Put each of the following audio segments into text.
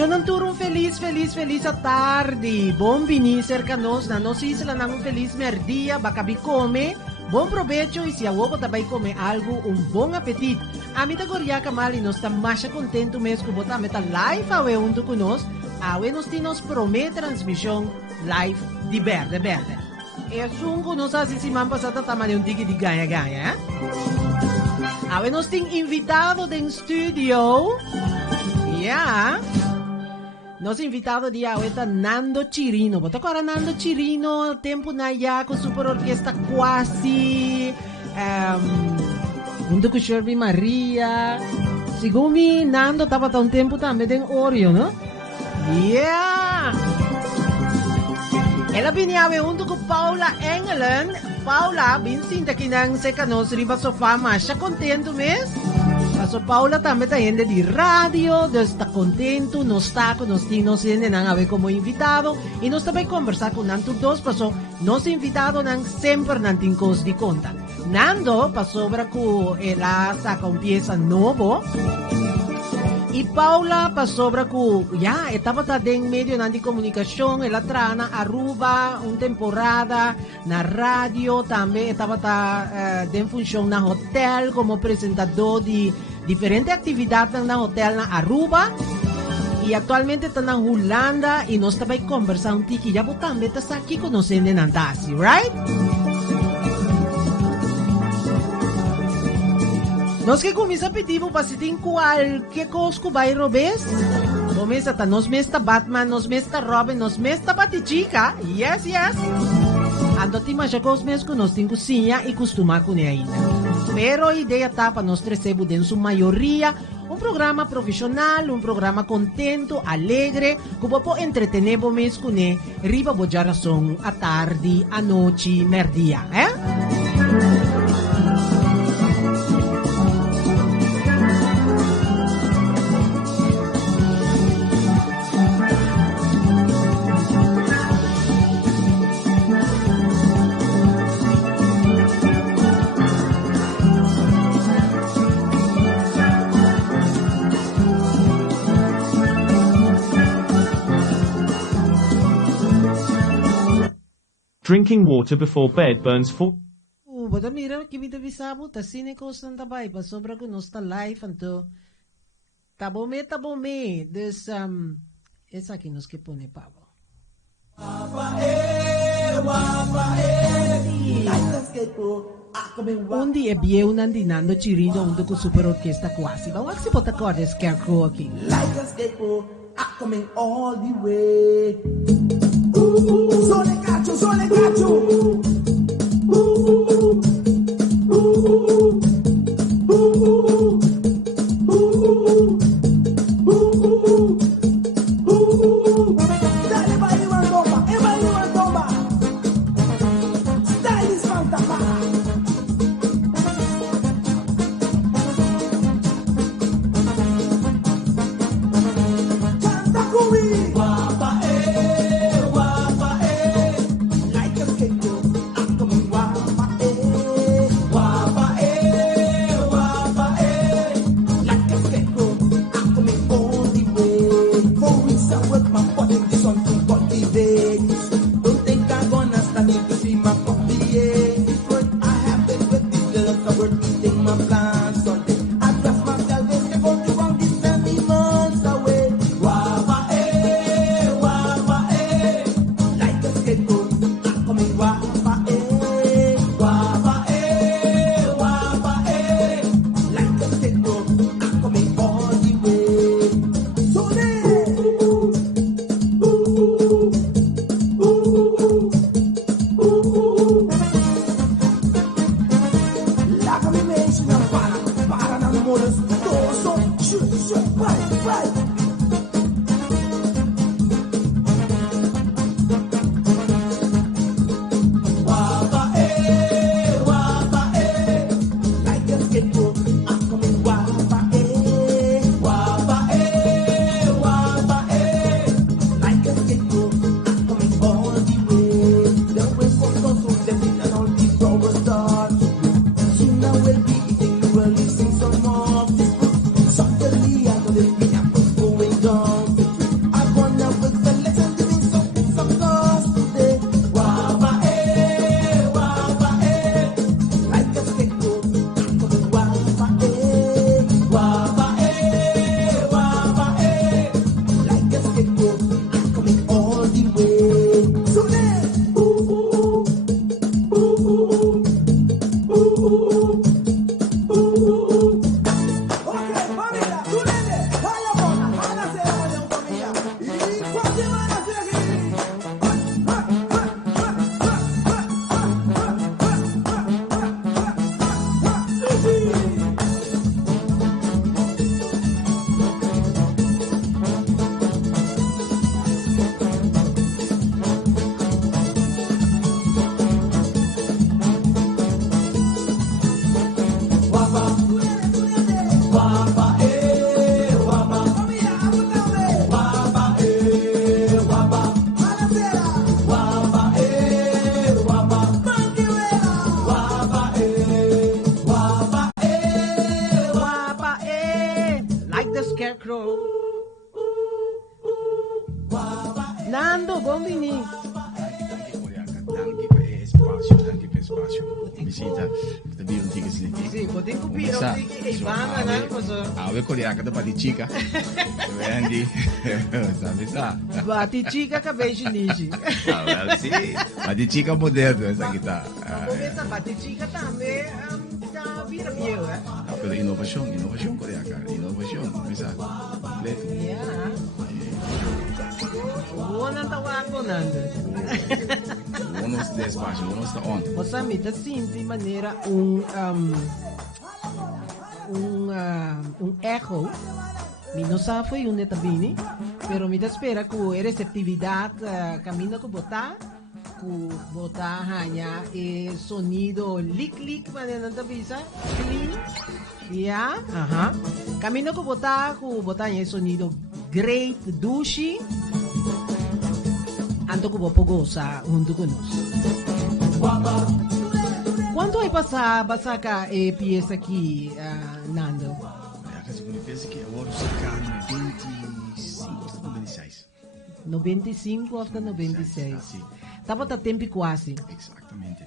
Xonanturo feliz a tarde. Bom venir cerca nós na nossa isla ng feliz merdia, baka bicome. Bom provecho e se a wobo também come algo, bom apetite. A mita goria kamali nós está mais contento mesmo que botar meta live awe junto conosco. Awe nós temos promete transmissão live de verde. E sungo nós assistimos passada tamanho um tique de ganha. Awe nós tem invitado em studio. Yeah. Nosso invitado de hoje é Nando Chirino. Bota agora Nando Chirino, tempo na ya com super orquestra quasi. Junto com Sherby Maria. Segundo me, Nando estava um tempo também em Oreo, não? Yeah! Ela vinha junto com Paula Engelen. Paula, vincinta que nang secanos riba sofá, mas já contento mesmo? So Paula também está indo de rádio, está contento, nos está com nós como invitado e nós também conversar com Nando dos, passou nosso invitado não sempre não tem coisa de conta. Nando passou para que ela saca peça novo e Paula passou para que estava em meio de comunicação, ela trana Aruba, temporada na rádio, também estava em função na hotel como apresentador de diferentes atividades na hotel na Aruba e atualmente está na Holanda e nós também conversamos que já também está aqui conhecendo Nantasi, right? Nós que começa a pedir para se tem qualquer coisa que vai robes. Começa a nós mesta Batman, nós mesta Robin, nós mesta Batichica. Yes. Ando ti mas coisas mesmo que nós tem cozinha e costumar com ainda. Pero a ideia tá para nós recebo em sua maioria programa profissional, programa contento, alegre, que pode entretener mesmo com ele, riba bojar razão a tarde, a noite, merdia, Drinking water before bed burns for... Bota mira, que me avisava, tá sine coisa não vai, para sobra que nós tá live, então... Tá bom me, des, essa aqui nós que põe, Pablo. Un dia vieu Nando Chirino junto com super orquestra quasi. Vamos se botar corda Scarecrow aqui. Like a skateboard, coming all the way. Sole cacho. Dale, vai uma tomba. Style is fantasma. Canta comigo. Like a skateboard, anche per spazio. Mi senta, da dire un tigre sliti. Sì, potevo capire che Ivana non cosa. Ave coliaca da patichica. Vendi, sa. Patichica cabeça nici. Sì, patichica moderno essa kita. Começa patichica também tá vira meu, Pero inovação coliaca, inovação, bisa completo. Yeah. Buona tawago nando. Unos despacio, unos da on. Você me dá de maneira eco. Mi non sa foi un netabini, pero mi da spera cu receptividade caminho com botar hanya e sonido lick maneira não visa clean. Yeah, aha. Caminho com botar e sonido great douche. Ando com pogosa junto conosco. Quanto hai passar cá e pieza aqui, Nando? Eu penso que agora sacar 95 ou 96. 95 ou 96. Sim. Tava tá tempo quase. Exatamente.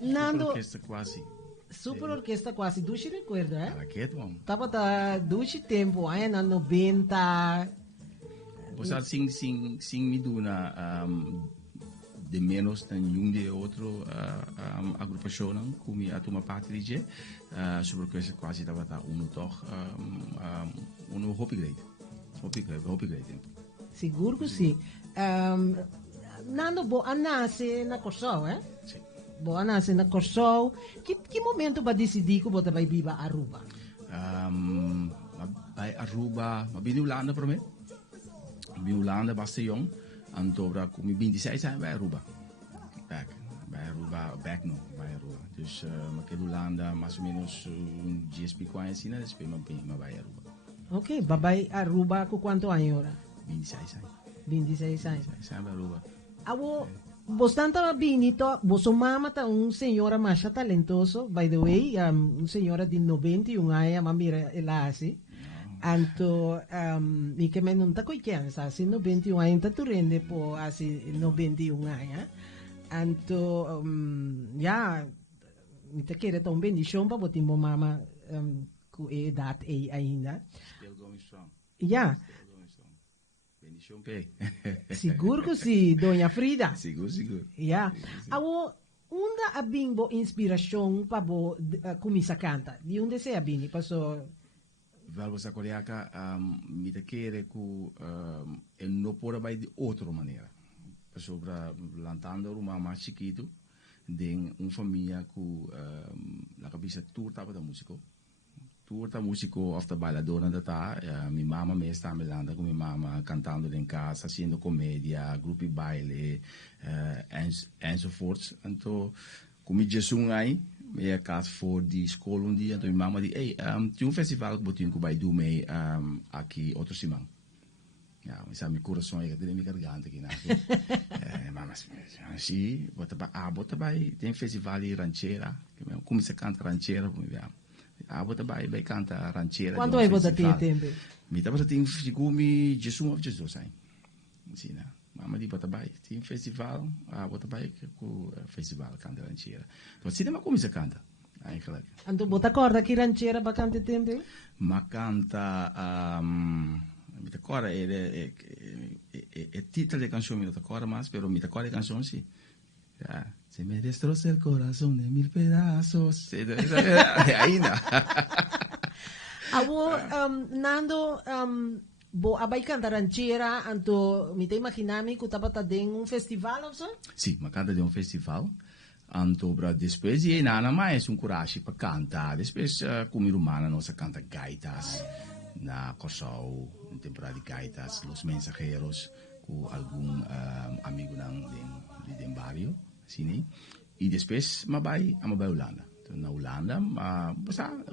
Nando. Orquestra quase. Super orquestra quase. Dushi recuerda, eh? Raquete, bom. Tava tá dushi tempo, aí na 90. Você sim me duna de menos tem um de outro agrupação como a turma parte de sobre orquestra quase tava tá toch hopi grade. Seguro que sim. Nando bo anase na Corsol, eh? Sim. Bo anase na Corsol. Que momento ba decidir que você vai viva Aruba? Vai Aruba, ma bini Holanda para mim. Bini Holanda basta jong. Antobra como 26 zijn bij Aruba. Bij Aruba. Dus maar Holanda mais ou menos GSP quase né, depois mas bij Aruba. Ok, babay Aruba com quanto anos ora? 26 anos. 26 anos. Sai bij Aruba. Abo, bastante binito, vosso mama tá senhora mais talentoso, by the way, senhora de 91 anos, mas mira, ela assim. Anto, e que me não tá coiqueando, assim, 91 anos, tá tu rende por, assim, 91 anos, anto, me te querer tão bendição para botar minha mama, com a idade ainda. Still going strong. Yeah. Bendição pay. Seguro que sim, Dona Frida. Seguro. Yeah. Awo, onde a bimbo inspiração para bo começar a cantar? De onde você a bini? Passou. Wel was coreaca me te querer que não pode vai de outra maneira. Sobre lantando uma mais chiquito, de família que la cabeça tour tava da música. Tour da música of the bailadora da tá, minha mama me está me landa com minha mama cantando em casa, fazendo comédia, grupo baile, and so forth. Então, como Jesus aí, me casa voor die school um dia, então minha mama disse, hey, tem festival que botinho que vai do mee aqui outro simão. Ja, mas meu coração é que tem me garganta aqui, né? Mama, sim, bota vai, tem festival de rancheira, como se canta rancheira, bota vai canta rancheira. Quando é bota tempo? Me tá botando figumi Jesus of Jesus, hein? Sim, né? Mama di bota vai, tem festival, bota vai com festival canta rancheira. Então, se tem como se canta, eigenlijk. Anto bota corda que rancheira para cantar tempo? Ma canta mi ricordo è titolo di canzone mi ricordo más pero mi ricordo di canzone sì se me destroza el corazón en mil pedazos ahí no Abo Nando bo abai canta ranchera anto mi te immaginami que tava tá den un festival ou so? Sì, ma canta di un festival anto bra después e nana mais un coraggio per cantare después come romana non sa canta gaitas na Corsol, em temporada de gaitas, Los Mensajeros, com algum amigo de barrio, assim, e depois me vai Holanda. Então, na Holanda,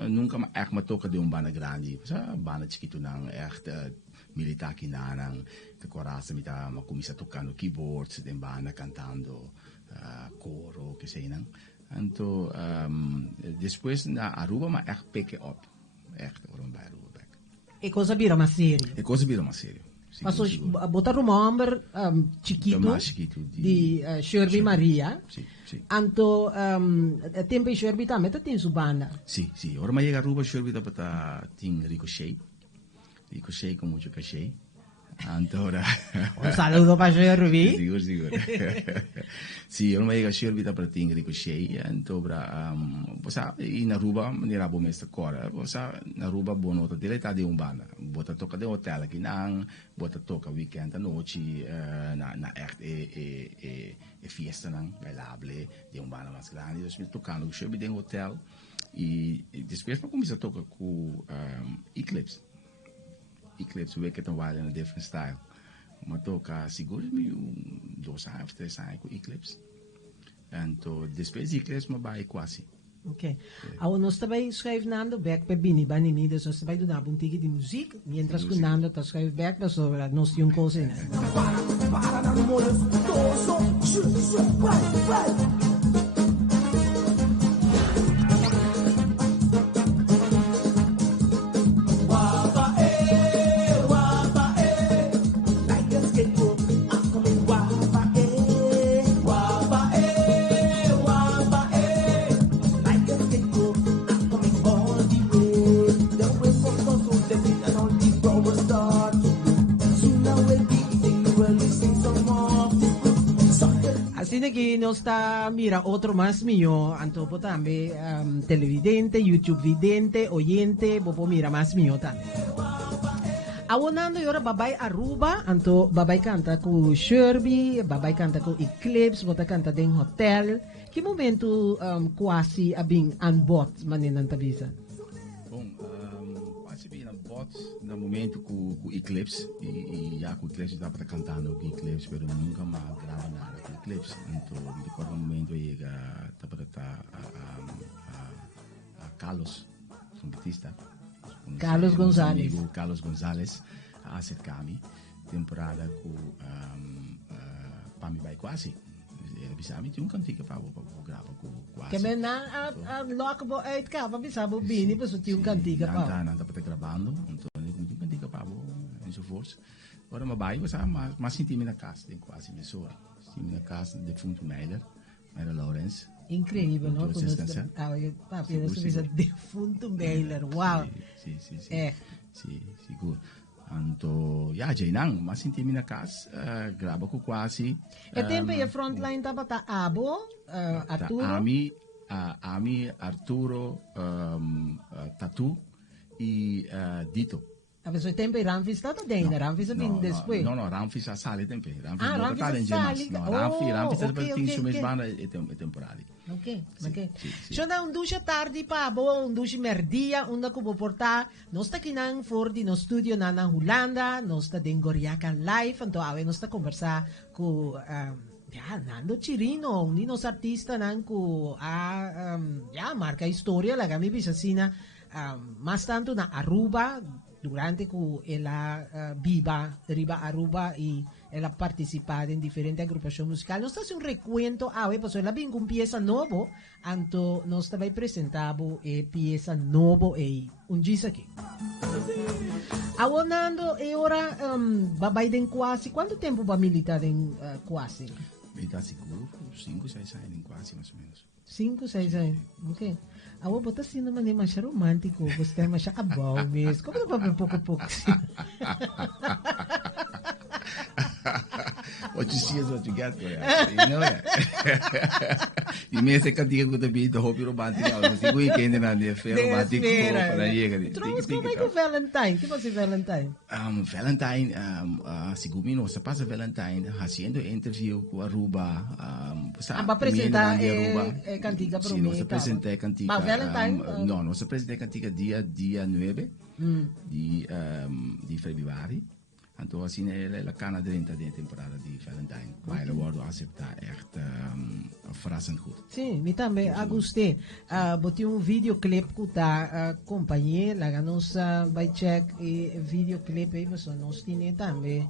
nunca echt me toca de banda grande, banda chiquito não, echt militar que não, que coraça me tá, me começa tocando keyboards, de banda cantando coro, que sei não. Então, depois na Aruba, me echt pick up, echt oran bij Aruba. E cosa vira uma série? E cosa vira uma série. Passou seguro. botar o number chiquito Mais chiquito de Shirley Maria. Sim, sim. Anto tempo Shirley também tem sua banda. Sim, sim. Ora, mas chega a Aruba, Shirley tem Ricochet. Ricochet com muito cachê. Ora... Un saludo para Shirley. Siguro, siguro. Sì, ormai che Shirley da pratica Ricochet, ora, in Aruba, nella bomba sta cora, in Aruba buono da diretta di un banda, bota tocca di hotel che nan, bota tocca weekend a noci, na echt e fiesta nan, bailable di un banda más grande, dus mi toccando con Shirley di un hotel e después ma comincia a toccare con Eclipse. Eclipse weet het een while in a different style. Maar toch seguro me 2 anos of 3 anos com Eclipse. En to depois Eclipse maar bij quasi. Ok. Ahora nós também schrijven back para Bini Banini, dus nós também damos um tique de música, mientras que Nando está schrijven back para sobre nós temos coisa. Para na molestoso, vai. Assim que nós está mira outro mais mío, anto também televidente, YouTube vidente, oyente, bopo mira mais mío também. Awonando yora babay Aruba, anto babay canta com Shirley, babay canta com Eclipse, bota canta den hotel. Que momento quase abing unbot manenan tabisa? Bom, quase bem unbot no momento com Eclipse e já com Eclipse estava cantando com Eclipse, mas nunca mais grava nada com Eclipse. Então, recordo um momento chega a Carlos, trompetista. Carlos González. Amigo Carlos González a acercar-me temporada com para me vai quase. Ele disse tinha um cantiga para gravar com quase. Que men na lock bo uit ka, pa bisa bo bini pa so tinha um cantiga pa. Não para gravando, então ele tinha um cantiga para enzovoorts. Agora mas senti-me na casa, tem quase me soa. Senti-me na casa de Fundo Meiler Lawrence. Incrível, não? Papi, eu sou defunto Mailer, uau! Sim. É. Sim, seguro. Então, nang, mas senti-me na casa, grava com quase. E tempo e frontline tava tá Abo, Arturo? Ami, Arturo, Tatu e Dito. Adesso tempo Ramfis stata dentro, Ramfis vin después. No, Ramfis a sale tempo. Ramfis a sale. Ramfis è per tin sumes banda e temporali. Ok. C'è un duce tardi pa, un duce merdia, onda cubo porta, non sta kinang for di no studio na Holanda, non sta dengoriaca live, anto ave non sta conversa cu Nando Cirino, un dinos artista nanku marca historia, la gami bisasina, mas tanto na Aruba, durante que ela viva riba Aruba e ela participa em diferentes agrupações musicais. Nós estamos um recuento, pues ela vem com pieza novo, então nós estamos apresentando pieza novo e dia aqui. Awonando e ora babay den quase, quanto tempo vai militar em quase? Militar seguro, 5, 6 anos em quase, mais ou menos. 5, 6 anos, ok. Awo bota assim naman é mais romântico, você é mais abaw mesmo. Como não vai pouco assim? What you see is what you get, boy. You know that. Di mese cantiga ko tabi do hobby romantic ako. Sigo weekend na di fair romantic ko para llegar. Trouxe como é que o Valentine? Que você Valentine? Valentine, sigo mino sa passa Valentine haciendo interview com Aruba. Para apresentar cantiga para mim. Sim, apresentei cantiga. Mas Valentine? Não, apresentei cantiga dia 9 di februari. Então, assim, é a cana dentro da temporada de Valentine. Mas ela wordt aceitar echt verrassend goed. Sim, me também gostei. Botei videoclip com a companhia, lá nós vai check e videoclip aí, mas nós temos também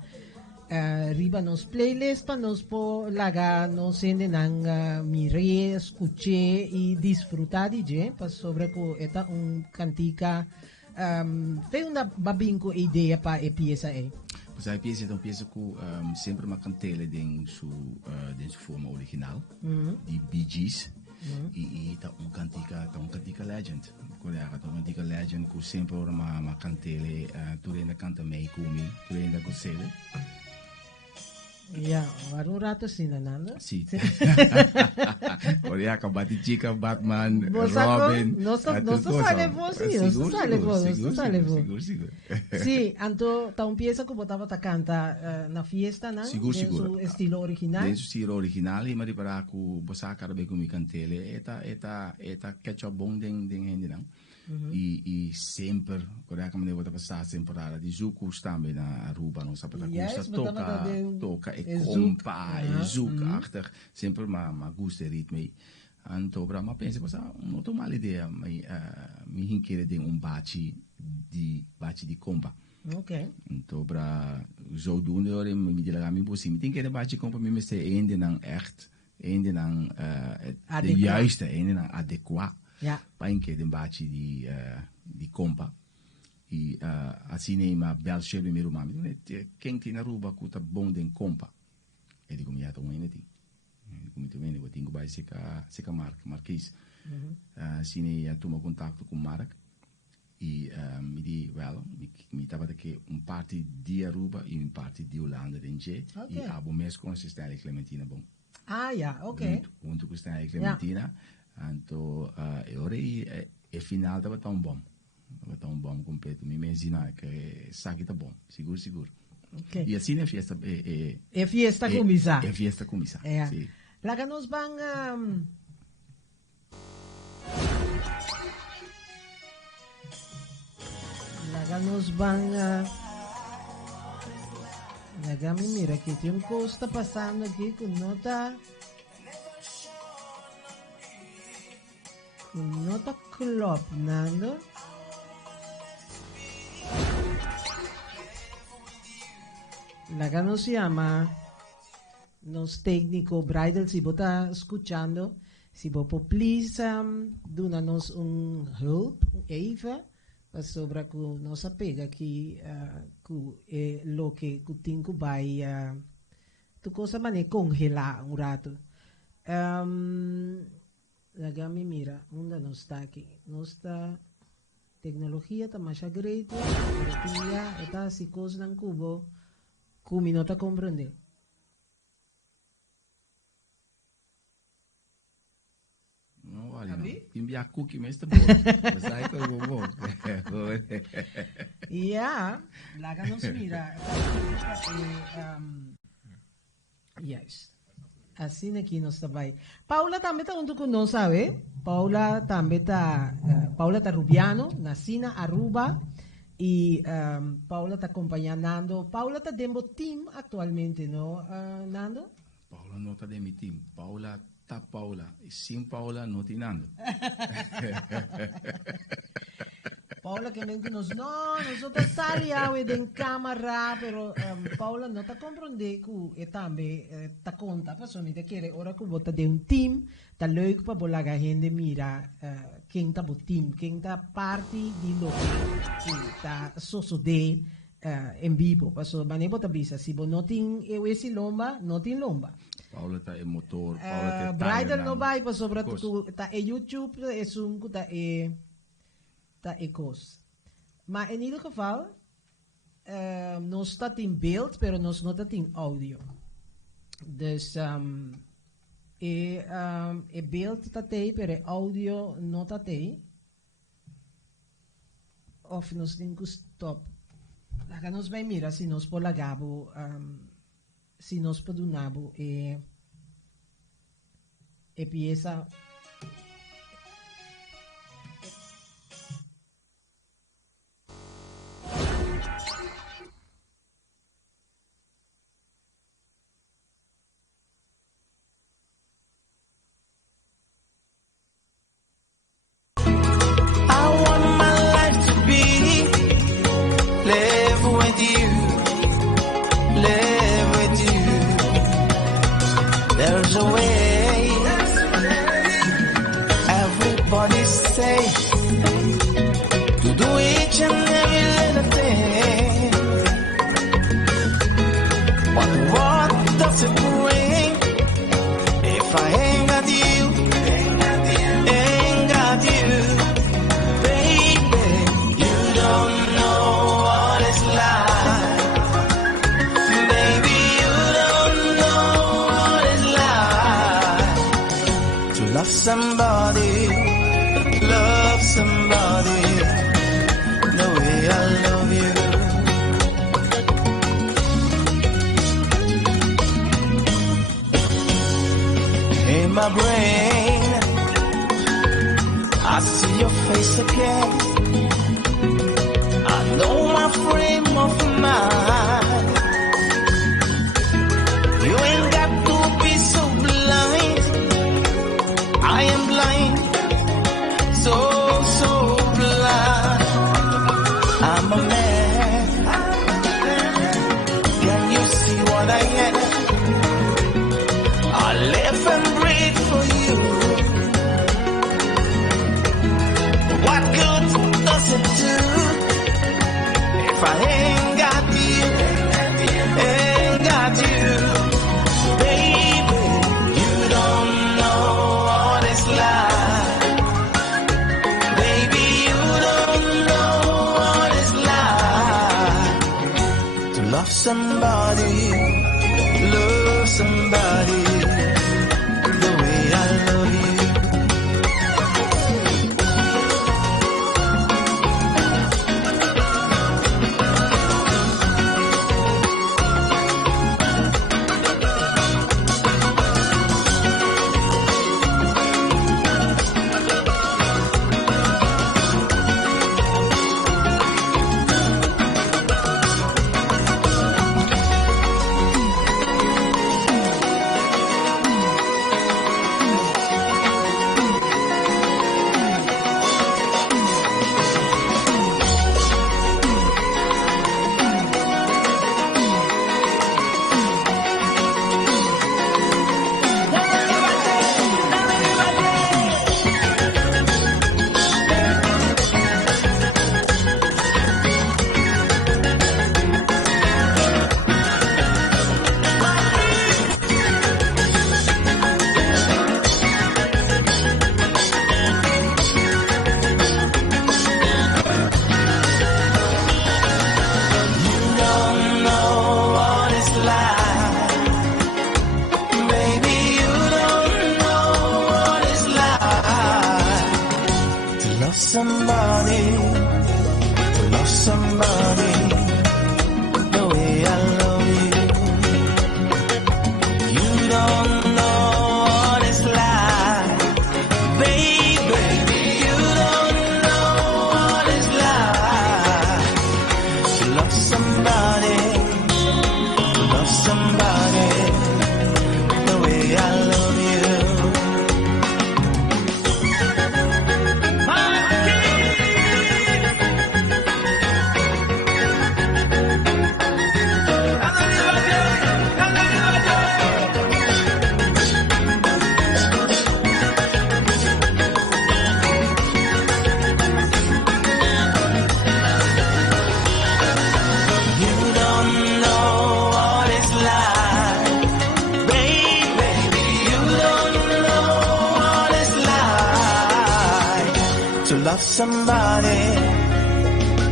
riba nos playlist para nós po laga nos sende nang mire, escuche e disfrutar de je, para sobre ko eta cantica. Tem uma babinco ideia para a pieza aí? Pues aí pensa que sempre uma cantele den su forma original, de Bee Gees, e tá cantica legend. Colega, tá cantica legend que sempre uma cantele, tu ainda canta meio comigo, tu ainda consegue. Ja, waarom raad je zien, Nando? Sì. Colega, Batichica, Batman, Bosaco, Robin. no sale vos, sí, no sale vos. Seguro. Sí, anto ta un pieza que botava ta canta na fiesta, ¿no? Seguro. Su estilo original. Den su estilo original, maar die para que bosaca arabe com mi cantele, eta ketchup bom den hende não. E sempre, quando a maneira de passar temporada de Zuko também na Aruba, não sabe da coisa, toca e compa, e Zuko achter, sempre ma gusta ritme. Anto para ma pensa passar, não tô mal ideia, mas me hinquere de bachi de compa. Okay. Então para zodoende hoor, me diga mi bosi, me tem que bachi compa me se ende nang echt, ende nang de juiste, ende nang adequat. Ja. Painke den baci di compa. E assim nem ma bel chebe meu mami. Quem tem na Aruba que tá bom den compa. E digo me ata um eneti. Como tu vendo, eu tenho vai seca Marquês. Assim nem toma contato com Mark. E me di, well, me tava daqui parte de Aruba e parte de Holanda den G. E abo mes consistente Clementina bom. Ah, ja, okay. Junto com Clementina. Ja. Anto ora e final tava tão bom completo. Me imagina que sabe tá bom, seguro. Okay. E assim é fiesta fiesta começar. É fiesta começar. É. Sim. Lá que nós vamos mira que tem coisa passando aqui com nota club, Nando. La que nos llama, nos técnico Bridal, si vos estás escuchando, si vos please, donanos un help, even, sobre que nos apega aquí, lo que tengo vai, tu cosa mane congelar un rato. La gami mira, onda no está aquí, no está tecnología, está más agresiva, tecnología, está así cosas en cubo, cumi no te comprende. No vale, enviar cookie mas está bom, sai que bom. Yeah, la gami nos mira, yes. Assim aqui nós também. Paula também está junto conosco, sabe? Paula também está. Paula está Rubiano, nascida Aruba. E Paula está acompanhando Nando. Paula está dentro do team atualmente, não, Nando? Paula não está dentro do team. Paula está Paula. E sem Paula não tem Nando. Paula que mente nos nosotros saliamo in camera, pero Paula non ta comprende che e tambe ta conta, perso mi te chiede ora che vota de un team, ta leuk pa bola ga gente mira quem ta bo team, quem ta parti di lo che ta soso de en vivo, perso manebo ta bisa, si bo notin e wesi lomba, notin lomba. Paula ta e motor, Paula te Bridal no vai, per soprattutto ta e YouTube e Zoom ta e ecos. Maar in ieder geval, nog staat in beeld, maar nog staat in audio. Dus, beeld staat maar audio niet staat. Of nos tem stop. Laga nos vai mira, se nos polagabo, se nos podunabo, e pieza. There's a way love somebody the way I love you. In my brain, I see your face again. I know my frame of mind. You ain't got to be so blind. I am blind, so blind. I'm a man. Can you see what I am? I live and breathe for you. What good does it do if I ain't got you? Ain't got you, baby. You don't know what it's like. Baby, you don't know what it's like to love somebody the way I love you.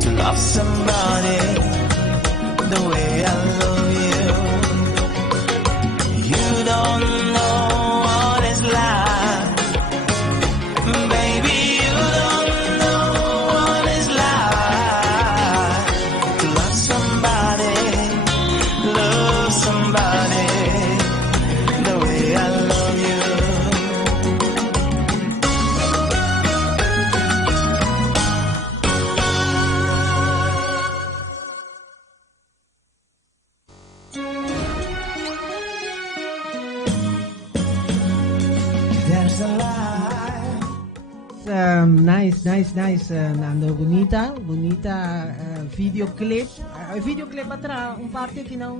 To love somebody the way I love you. You don't know what it's like. Baby, you don't know what it's like to love somebody the way I love you. Nice, Nando. Bonita videoclip. Videoclip atra un parte que não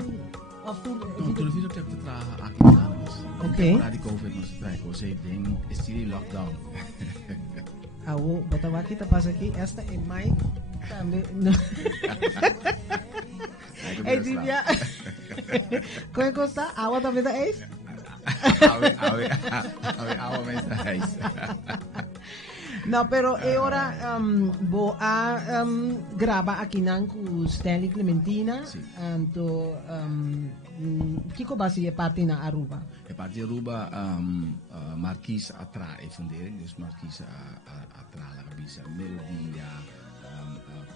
of tu. No, tu videoclip atra aqui anos. Okay. Na di COVID nos trai ko say ding still lockdown. Awo, batawa kita pas aqui. Esta é mai também. Ei, Divya. Como está? Awa também tá ex? Awa mais. No, pero ora bo a graba aqui nan ku Stanley Clementina, sì. to Kiko basi é parte na Aruba. E parte di Aruba, Marquis Atra e fundering, dus Marquis Atra la cabisa, melodia,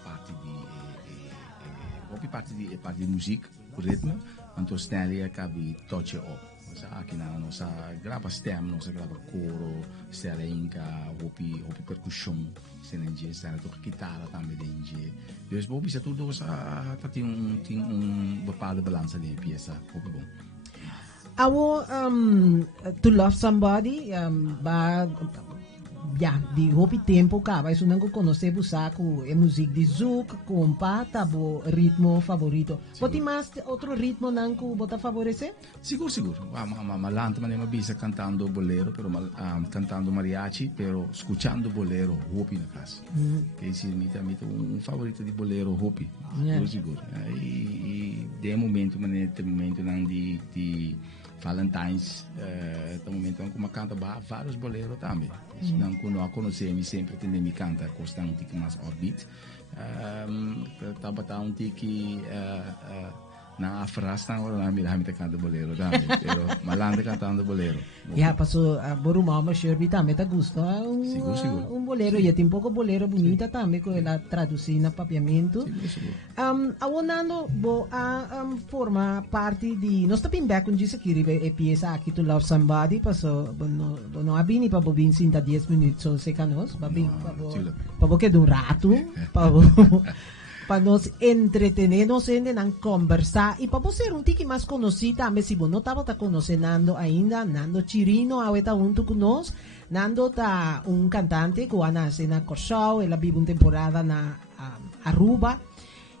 parte di parte di muziek, ritme, anto snelheid cabi touch op. Sa aqui na nossa grava stem, nossa grava coro, stelle inca, hopi percussion, senenje, stelle toch gitara também denje. Dus bobi sa tudo sa tem um bepaalde balans in die pieza, hopi bom. Awo To Love Somebody di hopi tempo ka vai sunang conoscer busaco e music di zouk compa tabo ritmo favorito. Boti mas outro ritmo nanku bota favorece? Sicuro. Malante ma bisa cantando bolero, pero cantando mariachi, pero escuchando bolero hopi na casa. Que si mita un favorito di bolero hopi. Sicuro. E de momento nang di Valentine's, no momento em que canta vários boleros também. Não conhecemos sempre que me canta costa um tique mais orbit. Tá batendo um tique na afrasta agora na mira me canta bolero também. Pero malanda cantando bolero. Passou boru mama Sherby também tá gusto. Um bolero e tem pouco bolero bonita também com ela traduzir na papiamento. Awonando bo forma parte di nós também back com disse que e pieza aqui To Love Somebody passou no abini pa bobin sinta 10 minutos ou secanos, babin pa bo que do rato, para nos entretenernos en conversar y para ser un tiki más conocido, también si vos no estaba conociendo ainda, Nando Chirino, ahorita junto con nos, Nando está un cantante que hace en Corsao, él vive una temporada en Aruba,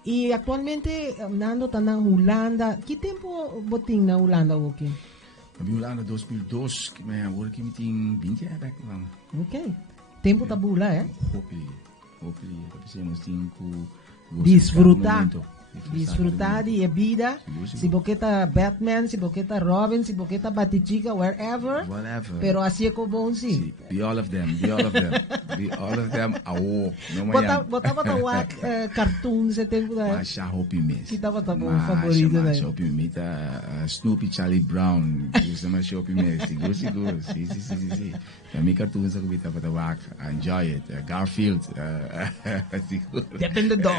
y actualmente Nando está en Holanda. ¿Qué tiempo vos tienes en Holanda, Woki? En Holanda 2002, que me ahora que me tengo 20 anos. Ok. Tempo tá bula, é? Hopefully, nós temos Disfrutar de vida. Si boqueta Batman, si boqueta Robin, si boqueta Batichica, whatever. Pero así es como sí. Be all of them. Bota wak cartoon se tempo da. Masha Hopi Miss. Kita bota bom favorito da. Masha Hopi Miss, Snoopy, Charlie Brown, isso é Masha Hopi Miss. Seguro. Sim. A minha cartoon sa kubita bota wak. Enjoy it. Garfield. Seguro. Depende do.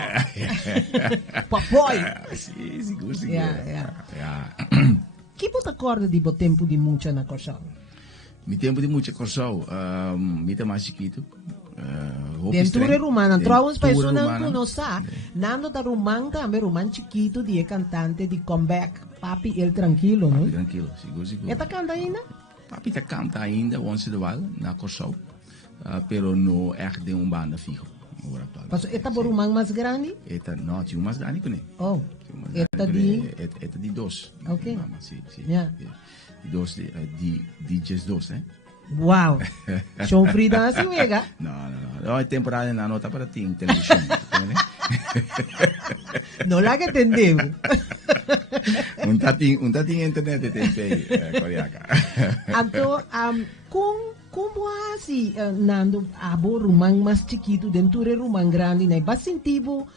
Papoy. Seguro. Que você acorda de bo tempo de mucha na Corsao? Mi tempo de mucha Corsao, mi tá mais chiquito. Dentro rumana, trouwens pessoas não conhecem. Nando da rumang também, rumang chiquito, de cantante de comeback. Papi El Tranquilo, não? Papi Tranquilo, seguro. Eta canta ainda? Papi tá canta ainda, once in a while, na Corsao. Pero no echt de banda fijo. Mas eta por rumang mais grande? Eta, não, tinha mais grande que nem. Oh, eta de dos. Ok. Sim. Yeah. De just dos, né? Wow. Show Frida assim, mega? Não, é temporada não tá para ti, televisão. Não lá que entendeu. Um tatinho internet tem aí, coreaca. Então, como assim, Nando, abo rumang mais chiquito dentro do rumang grande, né? Ba sentivo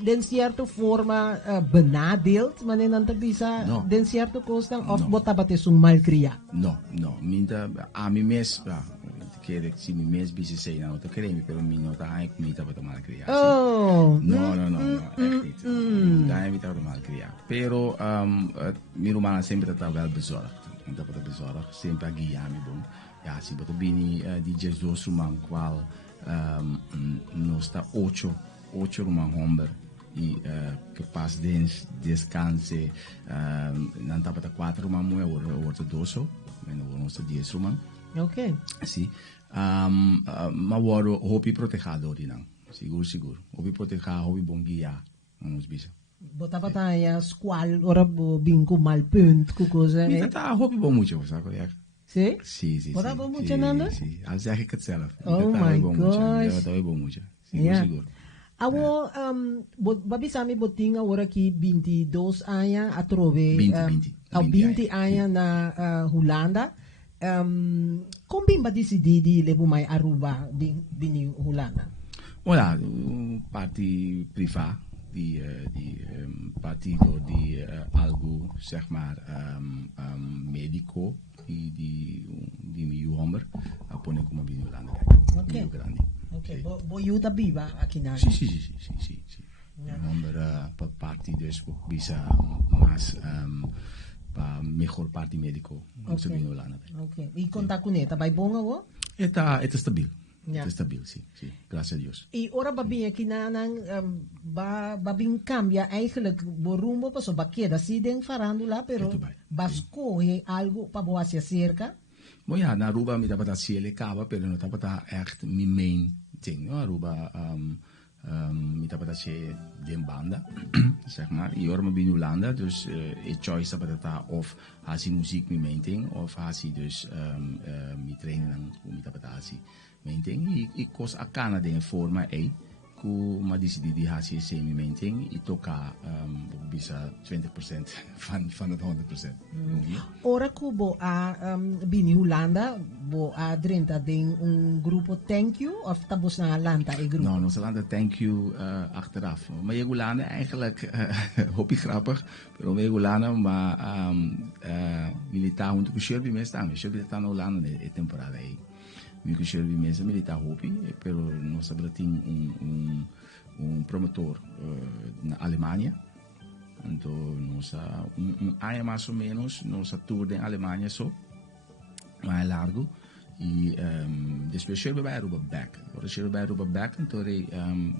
de certa forma benadeeld, mas não bisa de certa coisa of botava te um malcriado. Não, minta a mim mesmo, que se mim mesmo bisa sei não, tô querendo, pero mim não tá aí comigo tá malcriado. Oh. Não, tá aí me tá malcriado. Pero minha irmã sempre tá bem bezorgd. Então para bezorgd, sempre a guiar-me bom. Ja, si beto bini di Jesus rumang qual nos está 8 rumang homber e capaz de descanse não tá para 4 rumang moe orta 2 menos nos 10 rumang. Ok. Sì. Ma woro hopi protegado dinang. Seguro. Hopi protegado, hopi bom guia. Vamos bisa. Botava taia squal ora bingo malpunt ku cosa. Mi tá hopi bom muito, sabe? Sim? Sim. Botava muito, Nando? Sim. Al zeg ik het zelf. Oh my gosh. Dat bom muito. Seguro. Awo, babisami botinga ora ki 22 anos a trove. 20 anos na Holanda. Como bimba decidi levar mais Aruba bini Holanda? Olha, parte privada, partido di algo, zeg maar, medico di mio homer, pone come bini Holanda. Ok. Grandi. Ok, bo aiuta viva aqui na. Sì. Homer per parti dus bisa mas pa mejor parte médico Ok. bini Holanda. Ok. E conta com neta, vai bom ou? Está stabil. Ja. Está stabil, sí. Gracias a Dios. E ora babinha aqui na babin cambia eigenlijk borumbo paso baqueda si den farandula pero Muito bem. bascoe algo para boa se acerca. Maar ja, na Aruba mi dapat siele kaba, pero no dapat echt mi main thing. No? Aruba mi dapat se den banda, zeg maar. Hier maar binnen Holanda, dus het choice dapat of hasi muziek mi main thing, of hasi dus mi trainen mi dapat hasi main thing. Ik kost a Canada in forma ku ma di hasi se mi main thing. I toka bisa 20% van het 100%. Ora cubo a bini Holanda bo a drenta den un grupo thank you of tabos na lanta e grupo. Nou, Nederland, thank you achteraf. Maar Jegulane eigenlijk, hoppie grappig, pero Jegulane, maar militair junto com o Shelby mesmo, o Shelby está na Holanda é temporada aí. O Shelby mesmo militar hoppie, pero nós sabemos promotor na Alemanha. Então, nossa ano mais ou menos, nossa tour em Alemanha só, mais largo. E depois Shelby vai Aruba back. Agora Shelby vai Aruba back, então ele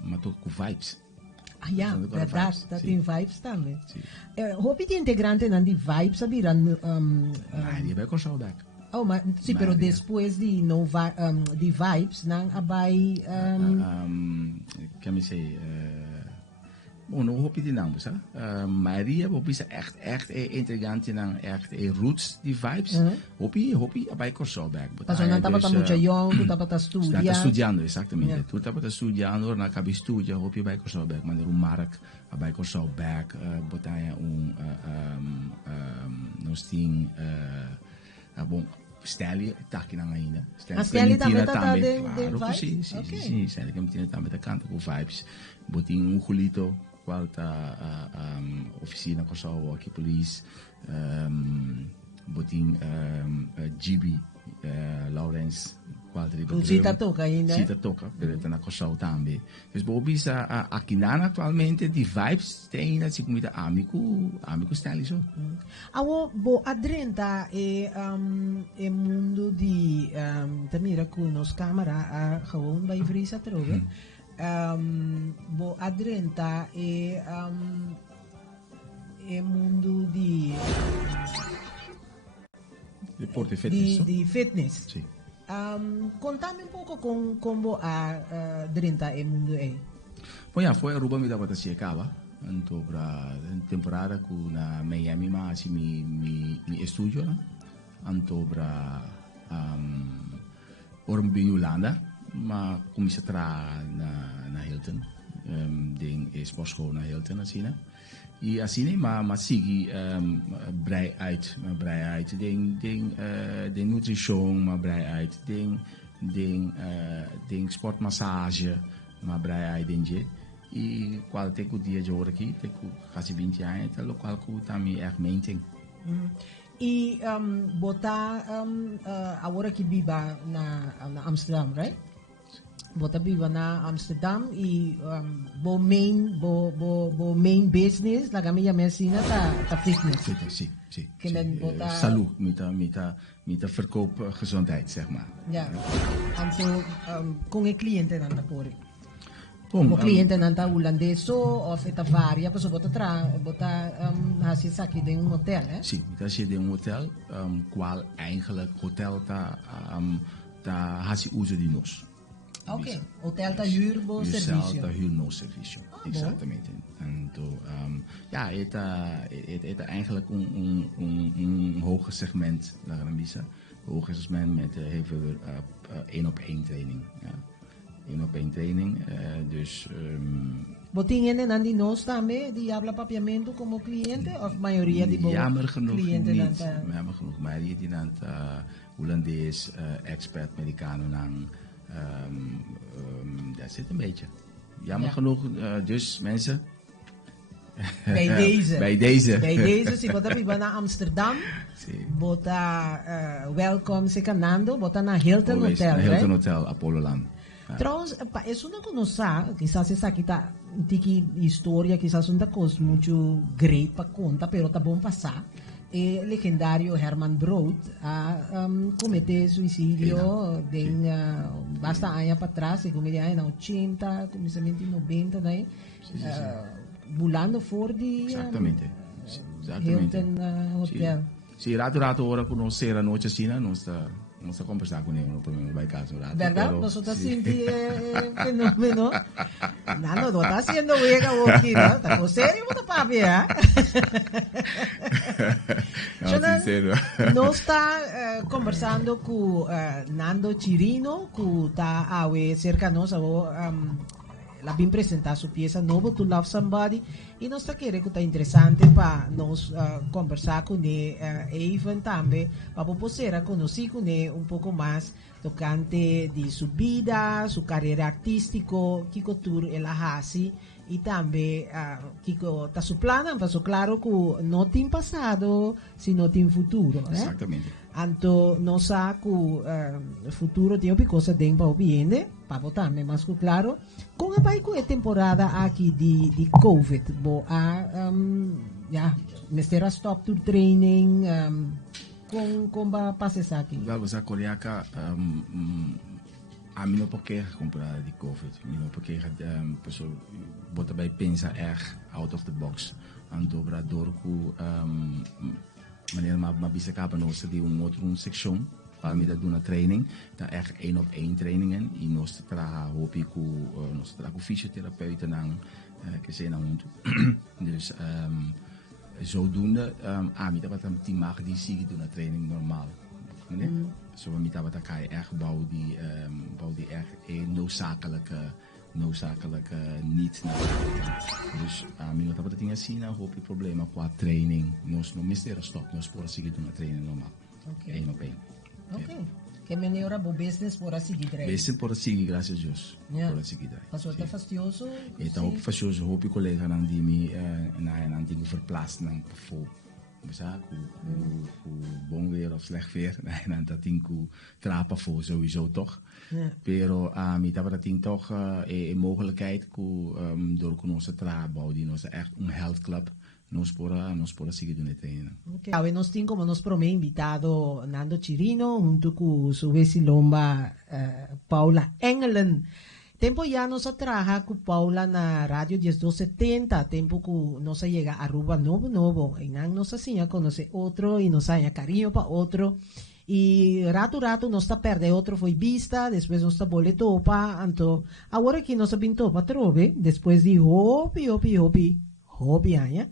matou com vibes. Ah ja, verdade, dat Sim. tem vibes também. Sim. Hopi di integrante nan di vibes sabiran Die vai com o back. oh, mas sim, pero Maria. depois di no di vibes nang abay Kan me say, no hoop je die naam, sa? Maria, hoop je echt intrigante nang echt roots die vibes. Hoop je bij Corsoback. paso nan tapa mucha young, tu tapa ta Está studia. studiando, exatamente. Yeah. Tu estava studiando, na cabe studia, hoop je bij Corsoback. Maar een mark, bij Corsoback, botaia nos ting, bom, Stanley, taki na ngayon. Stanley também tá de Claro que vibes? sim, Ok. sim. Stanley Clementina também tá canta com vibes. Botin Julito, qual tá oficina com só aqui police. Botin GB Lawrence, qual tá O Zita toca ainda. Zita toca, pero tá na Cossau também. Dus bobi sa aqui na atualmente die vibes tem na sig muita amigo Stanley so. Awo bo adrenta e mundo di tamira ku nos camera gewoon bij vrisa trove. Bo adrenta e mundo di Deporte fitness. so? di fitness. Sì. Contame un poco con combo a drenta e mundo e. Poi foi a Aruba mi dapat si acaba. Então para temporada com na Miami mas mi studio, né? Então para Ormbi Holanda, maar commissie tra na Hilton. Ding is sportschool na Hilton assim, né? E assim né, mas sigi brei uit, ding nutrition, maar brei uit, ding sportmassage, maar brei uit ding. E qual tem o dia de hoje aqui, tem quase 20 anos, então o qual também é maintain. E bota agora que viva na Amsterdam, right? Bota viva na Amsterdam e bo main business, la gamia messina ta fitness. Sim. Que dan bota Salut, met de verkoop gezondheid, zeg maar. ja. Anto con e cliente nanda pori. Bom, Mo cliente nanda holandeso of eta varia, paso bota hasi saki de un hotel, eh? Sim, dat is in een hotel, qual eigenlijk hotel ta hasi uso di nos. Ok, hotel ta huurbo Jezelf, servicio. ta huur nos servicio. Exatamente. Então, ja, het eigenlijk een hoger segment, laten we zeggen. Hoger segment met heel veel 1-op-1 training. Ja. 1-op-1 training, dus... ¿Botín nandi nos también di habla papiamento como cliente o mayoría di jammer genoeg cliente niet. nanta? Jammer genoeg. Maar hier die Hollandees, expert, Amerikanen aan. Dat zit een beetje. Jammer genoeg, dus mensen, Bij deze. Bij deze. Bij deze, si bota piba naar Amsterdam. Sì. Bota welcome si Nando, bota naar Hilton Always, Hotel. Hilton Right? Hotel, Apollo Land. Trouwens, isso não conosá, quizás essa aqui tá tiki história, quizás não tá coisa muito great para conta, pero tá bom passar. E legendário Herman Brood cometeu suicídio basta anos para trás, cometeu anos na 80, começamento em 90, daí, bulando fora de Exatamente. Hilton Hotel. Sì, rato ora conoscere la noce cina, non sta conversando con lui, poi vai a casa. ¿Verdad? Nosotros sentimos fenómeno. No, no está haciendo huega aquí, ¿no? ¿Está serio, papi? No, sincero. Nós está conversando com Nando Chirino, que está cerca de nós, la bem apresentar sua peça Novo to Love Somebody, e nós está querendo que está interessante para nós conversar com ele even também, para poder conhecer com ele pouco mais tocante de sua vida, sua carreira artística, que tour ela faz, e também que está seu plano, para claro que não tem passado, sino tem futuro. Exatamente. Anto nós sabemos que o futuro tem uma coisa dentro para o ambiente, para botar mais claro. Como vai com a temporada aqui de COVID? Bo Mr. Stop to Training, como vai passar isso aqui? Você coreaca a mim não porque temporada de COVID, não porque pessoa bota bem pensa out of the box, anto brador com maneira maar bisa capa nossa de outra seção para me dar uma training, tá echt 1-op-1 trainingen e nós traga hopi com nós traga fisioterapeuta nang que sei na muito, dus zodoende me dat wat die mag die zie doen een training normaal, né? Zo me dat wat kan echt bouw die echt noodzakelijke niet naar. Dus minuut dat dingen zien, dan hoop je problemen qua training. Nos mistero stop, nos por seguir doen training normaal. Okay. 1-op-1. Okay. Que melhora o business por seguir daí. Business por seguir, graças a Deus. Por seguir daí. Passou tá fastioso. Então ook fastioso, hoop je collega dan die me na dingen verplaatsen dan voor. Besa, bom weer of slecht weer, en dat ding trapen voor sowieso toch. Pero met dat ding toch een mogelijkheid door onze trabouw die ons echt een health club nos pora seguir doen trainen. Okay. Nós temos como nos promete invitado Nando Chirino junto com sua vecilomba Paula Engelen. Tempo ya nos trabaja con Paula na Radio 1270, tempo que nos llega a Aruba novo, y nos hacía conocer otro, y nos haya cariño para otro, y rato nos está perde otro foi vista, después nos está boleto pa, anto, ahora que nos pinto pa trove, después de hobby, ya.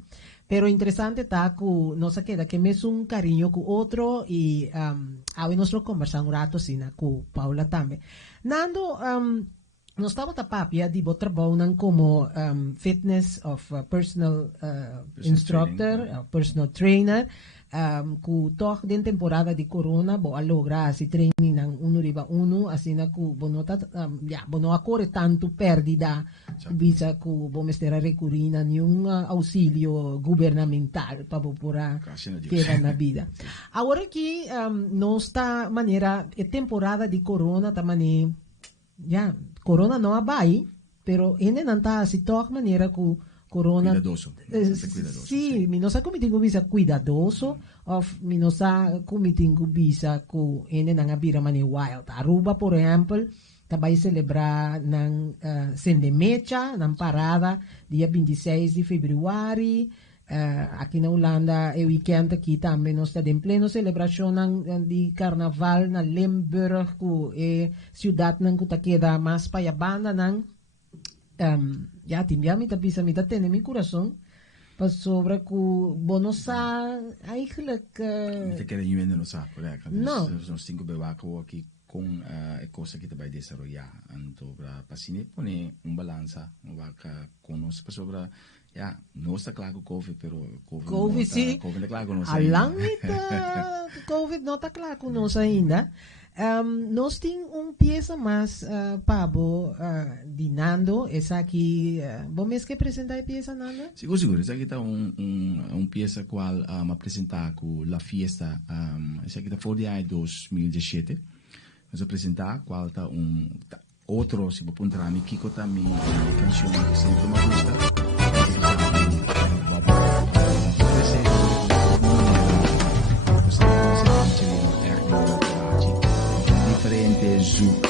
Pero interesante está que nos queda que me es un cariño con otro, y hoy nosotros conversamos un rato así con Paula también. Nando, nós estava a papia de trabalhar como fitness of personal instructor, personal trainer, que toch de temporada de corona, bo alogra assim training ng 1-1, assim na ku bonota bono acore tanto perdida, bisa ku bo mestera recurina nenhum auxílio governamental para pura queda na vida. Agora que nossa maneira é temporada de corona também corona não abai, pero ele não está assim de maneira que corona cuidadoso. Sim, mi nossa como tenho visa cuidadoso, of mi nossa como tenho visa que ele não abira mani wild. Aruba, por exemplo, vai celebrar nang Sendemecha, nang parada dia 26 de fevereiro. Aqui na Holanda é weekend aqui também nós estamos em pleno celebração de carnaval na Limburg, que é cidade que está queda mais para a banda timbia mi tapisa mi tatene mi coração para sobre que bonosa eigenlijk te quero ir no saco, correto? Não. Nós temos que beber aqui com a coisa que vai desenvolver, então para assim pôr balança, vaca com nós para sobre não está claro com COVID, pero COVID sim. COVID é claro com nós ainda. COVID não está claro com nós ainda. Nós temos pieza más, Pablo, di Nando, es aquí, ¿vos me es que presenta la pieza, Nando? Seguro, seguro. Essa aqui está pieza qual me apresentar com La Fiesta. Essa aqui está for de 2017. Nós apresentar qual está outro, se vou apontar me Kiko também canção que sempre me gusta. Diferente zoek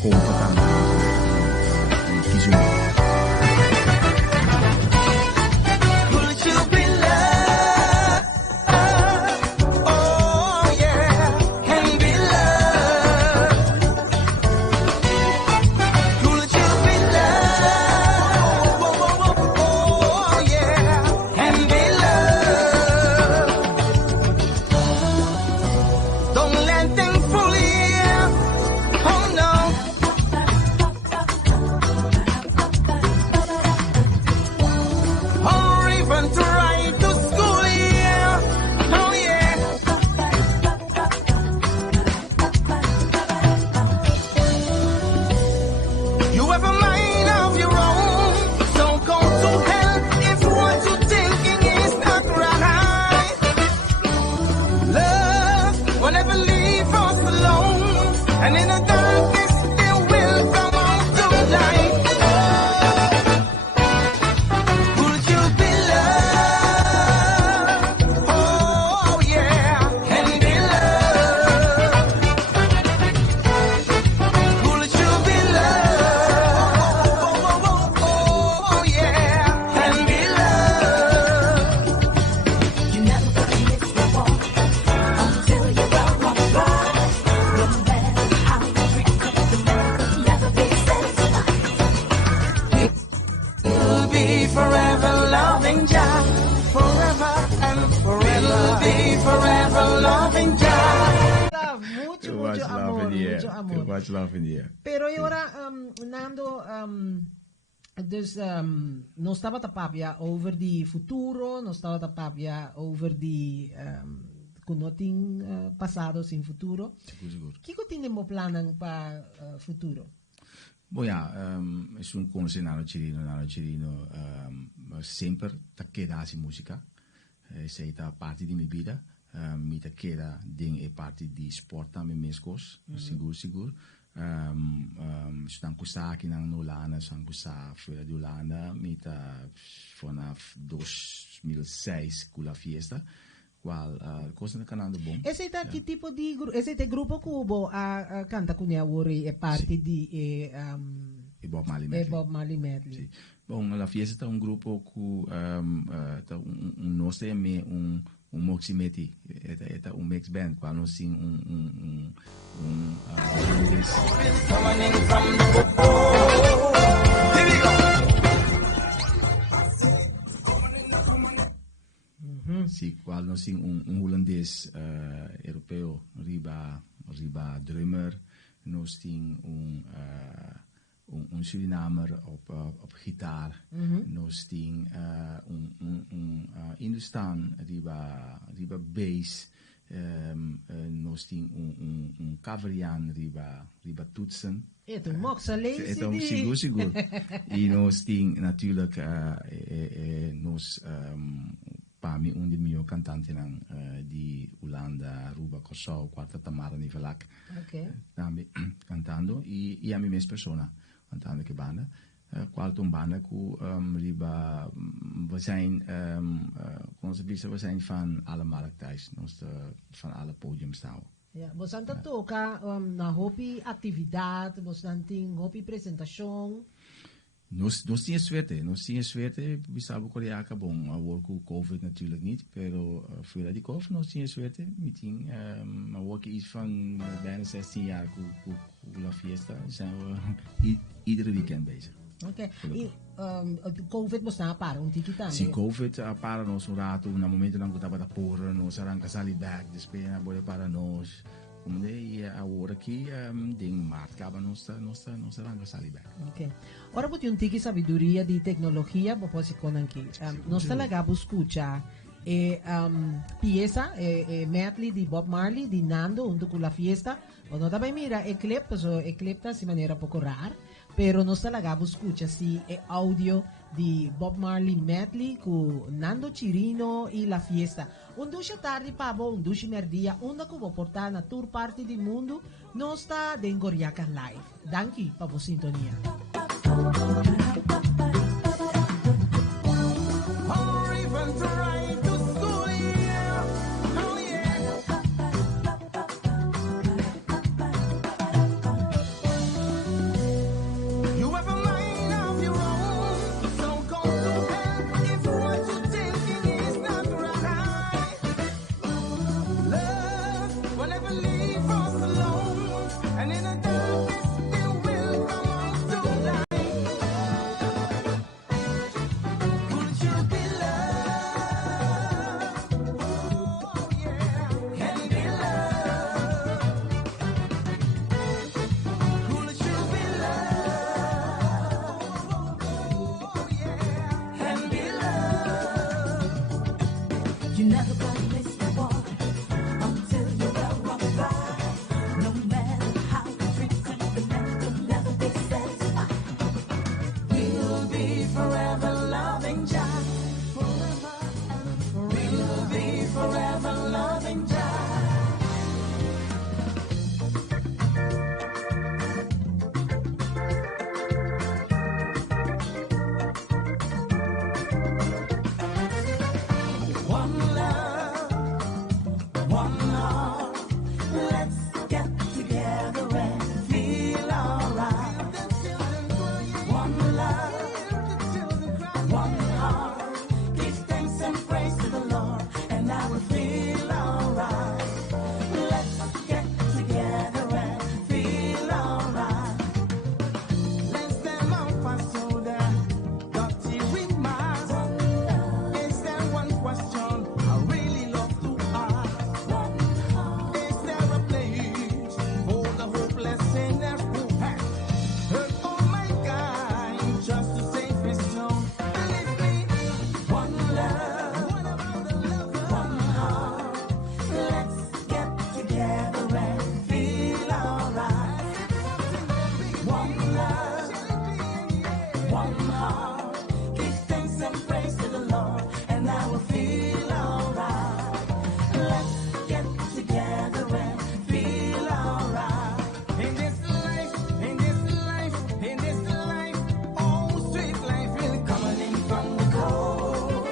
comportamento. Could you be loved? Oh yeah, and be loved. Could you be loved? Oh yeah, and be loved. Don't let them fool you. Oh no. Or even to ride to school, yeah. Oh yeah. You have a mind of your own. Don't go to hell if what you're thinking is not right. Love will never leave us alone. And in the darkness, there will come out the light. Could you be loved? Oh yeah, and be loved. Could you be loved? Oh yeah, and be loved. You never believe the war until you're wrong. No matter how you break up the miracle, never be satisfied. We'll be forever loving Jah, forever and forever. We'll be forever loving Jah. Love, mucho, Eu mucho acho amor, love in the mucho air. amor. Eu acho love in the air. Pero ora, Nando, dus non stava te papia over die futuro, non stava te papia over die kunoting pasados in futuro. Seguro, seguro. Kiko tinemo planan pa futuro? Bom, ja, es un conocido chileno, sempre te queda sin música. Sei ta parte di mia vita. Mi te queda ding e parte di sport também mescos, seguro, seguro. Staan kusa aqui na Holanda, staan kusa fora de Holanda, mi ta vanaf 2006 con la fiesta. Qual cosa na canando bom. Ese ta che tipo di ese te gruppo cubo a canta con Worry e parte Sì. di E Bob Marley e Medley. Bob Marley Medley. Sì. Bom, la fiesta è un gruppo che nostro è un moximeti, è un mix band, quando si un Coming in from the Here we go. sì, quando si un holandês europeo, riba drummer, nos ting un Surinamer op gitaar, nos ting un Hindustan, riba bass, nos ting un Caverian, riba toetsen. E tu moxa lei Então, seguro, seguro. E nós temos, natuurlijk, nós, para mim, de meus cantantes de Holanda, Aruba, Kosovo, Quarta Tamara, Nivelak, também cantando, e a minha mesma pessoa, cantando que banda. Quarta banda que we zijn, we zijn van alle markt thuis, van alle podiums staan. Ja, você não toca na hopi atividade, você não tem hopi apresentação. Nós tínhamos suerte, we saben que ja bom, agora com COVID natuurlijk niet, pero fora de COVID nós tínhamos suerte, meeting, agora que iets van bijna 16 jaar com La Fiesta, zijn we iedere weekend bezig. Ok, e COVID você não para tiki também? Sim, COVID para nós rato, no momento não estava da porra, nós arranca sali back, depois na bolha para nós. Como de agora aqui, em março, acaba nossa arranca sali back. Ok. Ora, você tiki sabedoria de tecnologia, você pode aqui. Nós talaga escuta pieza medley di Bob Marley di Nando junto con la fiesta. Cuando también mira el clip, pues el clip está de manera poco rara, pero no se la gabo escucha si el audio di Bob Marley medley con Nando Cirino y la fiesta. Un duce tardi pavo, un duce merdia, una que va portare na tour party di mundo, non sta den Goriaca live. Danki pavo sintonia. Or even to ride to school, yeah. Oh, yeah. You have a mind of your own, so go to hell if what you're thinking is not right. Love will never leave us alone, and in the darkness it will come out to light. Could you be loved? Oh yeah, can be loved. Could you be loved? Oh yeah, can be loved. You never gonna miss the one until you're well off right. No matter how you treat sentimental, never be satisfied. We'll be forever loving Jah. We'll be forever loving Jah. One love, one heart. Let's get together and feel alright. One love, one heart. Give thanks and praise to the Lord, and I will feel alright. Let's get together and feel alright. Let's stand up for soda, dirty remarks. Is there one question I really love to ask? Is there a place for the hopeless sinner who has hurt all mankind just to save his soul? Believe me, one love, one heart. Let's get together and feel alright. One love, one heart. Give thanks and praise to the Lord, and I will feel alright. Let's get together and feel alright. In this life, in this life, in this life, oh, sweet life will coming in from the cold.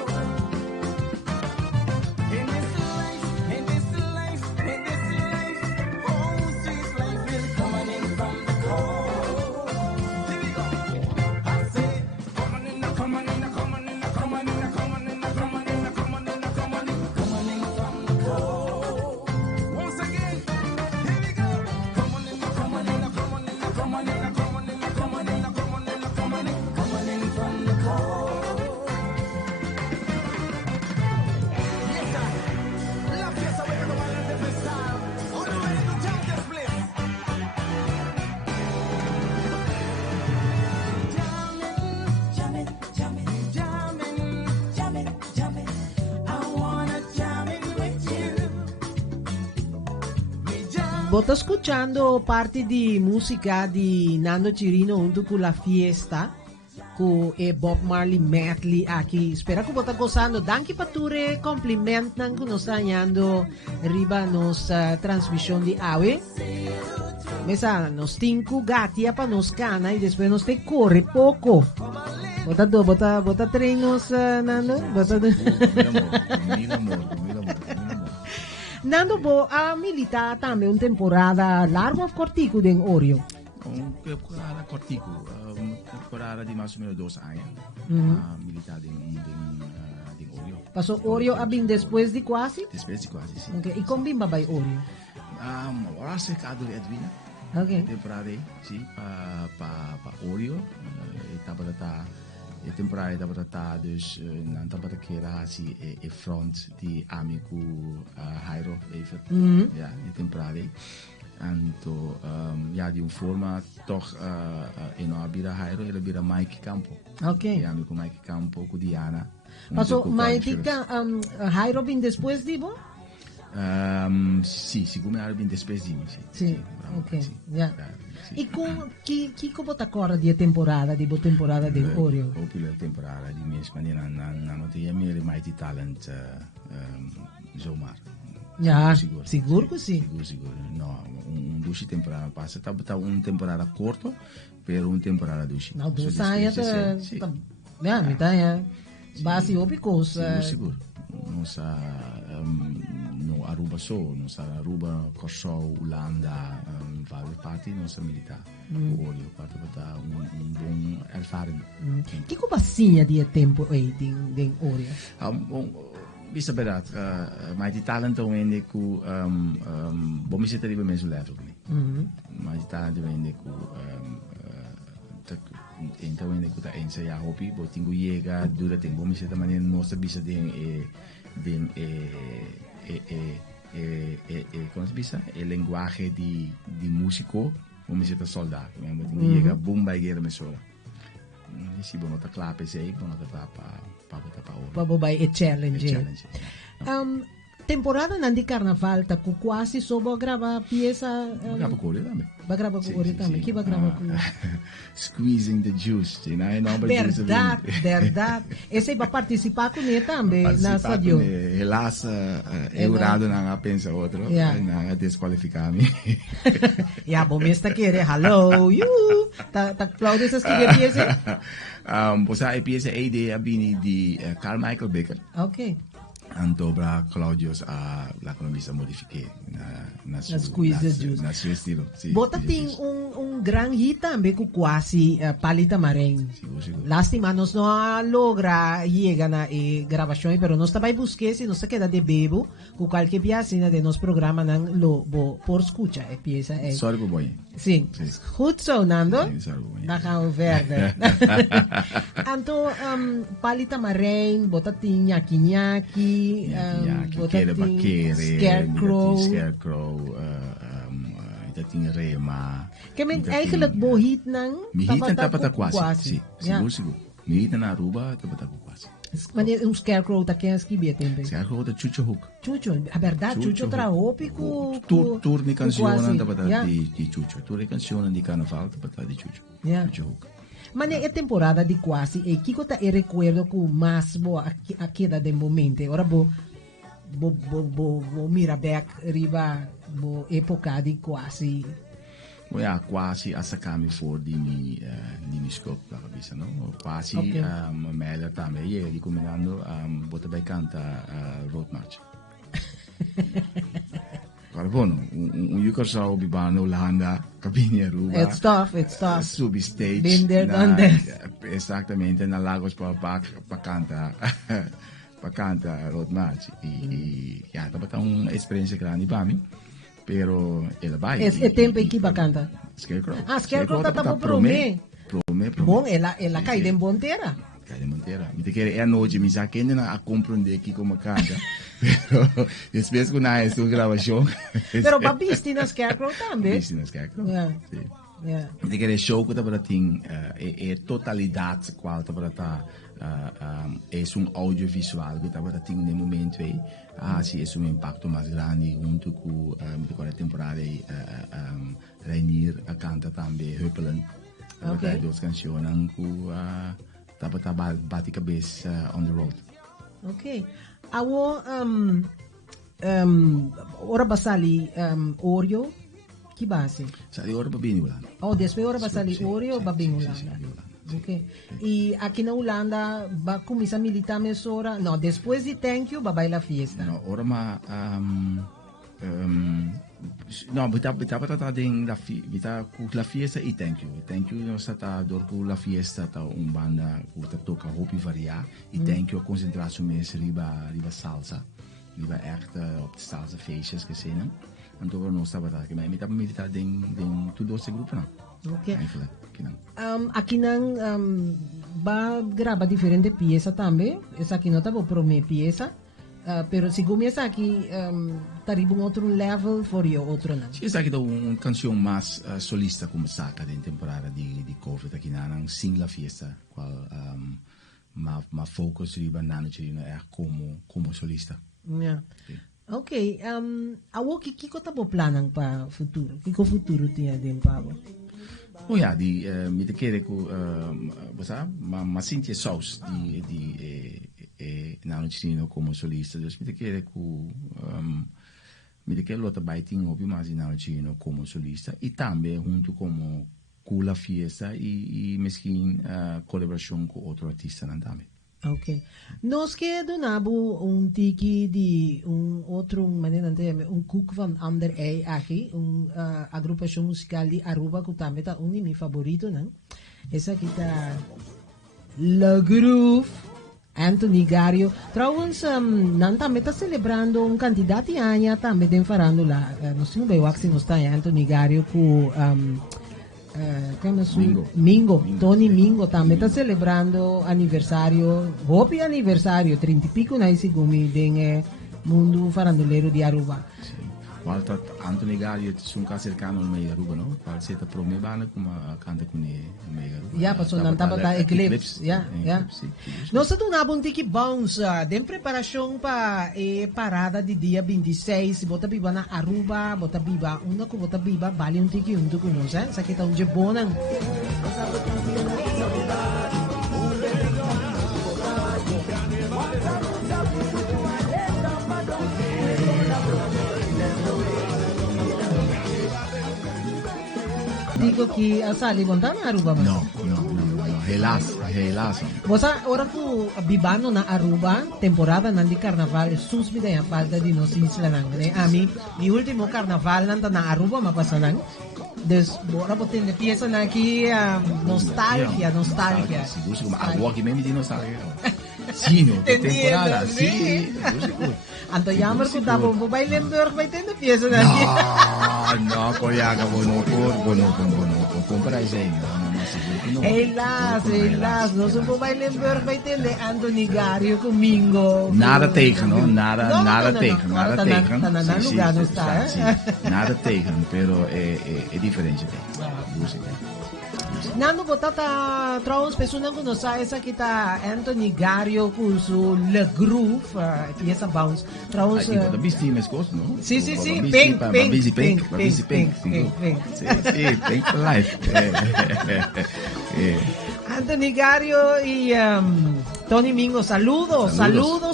In this life, in this life, in this life, oh, sweet life will coming in from the cold. Here we go. I say, coming in, coming in, coming in, coming in, coming in, coming in, coming in, coming in, coming in from the cold. Once again, here we go. Coming in, coming in, coming in, coming in, coming in, coming in, coming in, coming in, coming in from the cold. Yes, sir. Love fiesta, we can go on a different style. All the way to jump this place. Jamming, Jamming, jamming, jamming, jamming, jamming. I wanna jam in with you. We jam. Sto ascoltando parti di musica di Nando Cirino junto con la fiesta con Bob Marley medley aqui. Spera que você gostando. Danke pature compliment nang kuno stanyando riba nos transmissão de AWE. Mesa nos tinku gati apa nos cana e depois nos te corre pouco. Bota treinos, Nando. Mil amor. Nando bo a milita também uma temporada larga ou cortico den Oreo. Un temporada cortico, temporada di más o menos 2 años. Militar in Oreo. Passou Oreo abin depois de quase. Después di quasi, sì. Okay, e combin ba by Oreo? Ora cercado di Edwina. Okay. Temporada, sì, pa Oreo. E tabata e temporada tabata dus nan tabata kera si e front di amico Jairo even. Ja, e temporada. Anto, ja, die forma toch in Abira Jairo, ele vira Mike Campo. Ok. Ja, com Mike Campo, com Diana. Paso, Maitica, Jairo bin después dibo? Sì, siccome Arbin después di me, sì. Sì, bravo, ok, sì. yeah. Sì. E con chi come ti accordi di temporada di Oreo? Proprio la temporada di mes maniera non ti mi Mighty Talent zomaar. Ja, Sicuro. sicuro que sì. Sicuro. No, un dushi temporada passa, tá un temporada corto per un temporada dushi. Nou, So, dus aan je después, sì. ja, mita ja. Basi opi cosa. Sicuro. Non sa no Aruba so, non sa Aruba, Kosovo, Olanda, varie parti non sa militare. Oreo, pata un buon ervaring. Chi come segna di tempo di Oreo? Bisa berat, Mighty Talent wende ku bom mi siete ribe mesu level ni. Mighty Talent wende ku enta wende ku ta ensa ya hopi, bo tingu yega dura ting bom mi siete manen nossa bisa come si bisa? El lenguaje di musico, bom mi siete soldato, bom tingu yega boom by gera mesora. Si bonota clape sei, bonota pa ora. Bababay e challenge. Challenge. Temporada nandi carnaval ta ku quasi sobo grava pieza. Grava con também. Va grava con Oreo também. Chi va grava con? Squeezing the juice, you know, Verdade. Esse vai participar com ele também na stadio. Helaas, Eurado não pensa outro, não desqualificar-me. Ja, bom esta querer. Hello, you. Ta Claudio se escreve pieza? Pois a pieza é ideia bini di Carl Michael Becker. Ok. Antobra Claudius la economista modifique na squeeze juice. Na suo estilo. Sì, Bota tem gran hit também com quase Palita Marém. Sicuro. Lástima, nós não logra llegar na gravação, pero nós também busquemos e nós queda de bebo com qualquer pieza de nosso programa não lo por escuta é pieza é. Sorry por boi. Sim. Goed zo, Nando. Dan gaan we verder. Anto, Palita Marém, bota tem Nyaki, bota tem Scarecrow, dat tinha Rema. Que men eigenlijk bohit nang Mihit tapata quasi. Sì, sicuro. Mihit na Aruba tapata quasi. Wanneer um Scarecrow tá quem escreve também. Scarecrow da Chucho Hook. Chucho, a verdade, Chucho trahopi com turni canzone tapata di Chucho. Turni canzone di carnaval tapata di Chucho. Chucho Hook. Mas é temporada de quase e Kiko tá e recuerdo com mais boa a queda de momento. Ora bo mira back riba bo época di quasi. Ja, quasi a sacami voor die mi scope la capisce, no? Quasi meglio tambe ieri combinando bota bij canta Road March. Guarda buono, un yuko sa bibano Olanda, cabine Aruba. It's tough. Subi stage. Been there, done that. Exactamente, na Lagos pa canta Road March. E ja, dat was een experiência grande para mim. Pero ela vai. É tempo em que bacanta. Scarecrow. Scarecrow tá por prome. Bom, ela cai de Monteira. Cai de Monteira. Me te quer é noite, me já querendo a compreender aqui como canta. Pero depois que na essa gravação. Pero babisti na Scarecrow também. Babisti na Scarecrow. Sim. Me te quer show que tá para ting é totalidade qual tá para tá é audiovisual que tá para ting no momento aí. Sì, è un impatto mais grande junto con la temporada Reinier canta também Huppelen. Okay. Duas canções com tapa bate cabeça on the road. Ok. Awo ora basali Oreo que base? Sali ora babini Holanda. Oh, depois ora basali Oreo babini Holanda. Ok. E aqui na Holanda, vai começar a militar mesora. Não, depois de thank you, vai la fiesta. Não, ora ma não, bita tratar ding bita com la fiesta e thank you. Thank you nós tá dor com la fiesta tá banda que tá toca hopi varia e thank you concentração mais riba salsa. Riba echt op de salsa feestjes gezien. En toen nós tá bata que mas me tá militar ding tudo esse grupo não. Ok. Aqui não vai gravar diferente pieza também. Essa aqui não tá por prome pieza. pero se começa aqui, taribo um outro level for you, outro não. Sim, essa aqui é uma canção mais solista como saca em temporada de Covid aqui na Sing La Fiesta, qual ma focus riba nano chino é como solista. Yeah. Ok, awo kiko tabo planang pa futuro? Kiko futuro tinha din pa bo? Oh ja, mi te chiede ma Cynthia Saus nano chino como solista, dus mi te chiede mi te chiede lota baiting opi mas nano chino como solista e também junto como La Fiesta e misschien colaboração com outro artista também. Ok. Nós que donamos tiki de outro maneira cook van Ander Ei aqui, agrupação musical de Aruba que também tá de meu favorito, não? Essa aqui tá La Groove, Anthony Gario. Trouwens, não também tá celebrando candidato de anha também tem farando lá. Nós temos bem o nós tá Anthony Gario com Mingo. Tony Mingo também está celebrando aniversário, happy aniversário, 30 e pico na Isigumi, do mundo faranduleiro de Aruba. Walter Anthony Gario è un caso cercano il meglio Aruba, no? Qual siete pro me bane come canta con il meglio Aruba. Ja, passou não estava da Eclipse, ja. Nós estamos na Bontiki Bounce, tem preparação para parada de dia 26, bota biba na Aruba, bota biba, que bota biba, vale tiki junto com nós, essa aqui tá um jebonang. Digo que a Sally monta na Aruba, mas... No, helaas. Você, ora que bibano na Aruba, temporada na de carnaval, susbida a falta de nos isla nang, né? A mim, mi último carnaval nanta na Aruba, mapasa nang. Dus, bora botin de pieza na aqui, nostalgia. Siguro como agua que mesmo de nostalgia. Sim, temporada, sim. Anto jammer ko tabo mo by Limburg by tende pieza na aqui. No, koyaga bono. Compra aí, Helaas, nós vamos by Limburg by tende Anthony Gario com Mingo. Nada tegen, no? Nada tegen. Lugar não está, Nada tegen, pero é diferente. Nando botata trouwens personen ko sa esa kita Anthony Gario com su Le Groove, pieza bounce. Trouwens da bisti mes cos, no? Sì, Pink for life. Anthony Gario y Tony Mingo, saludos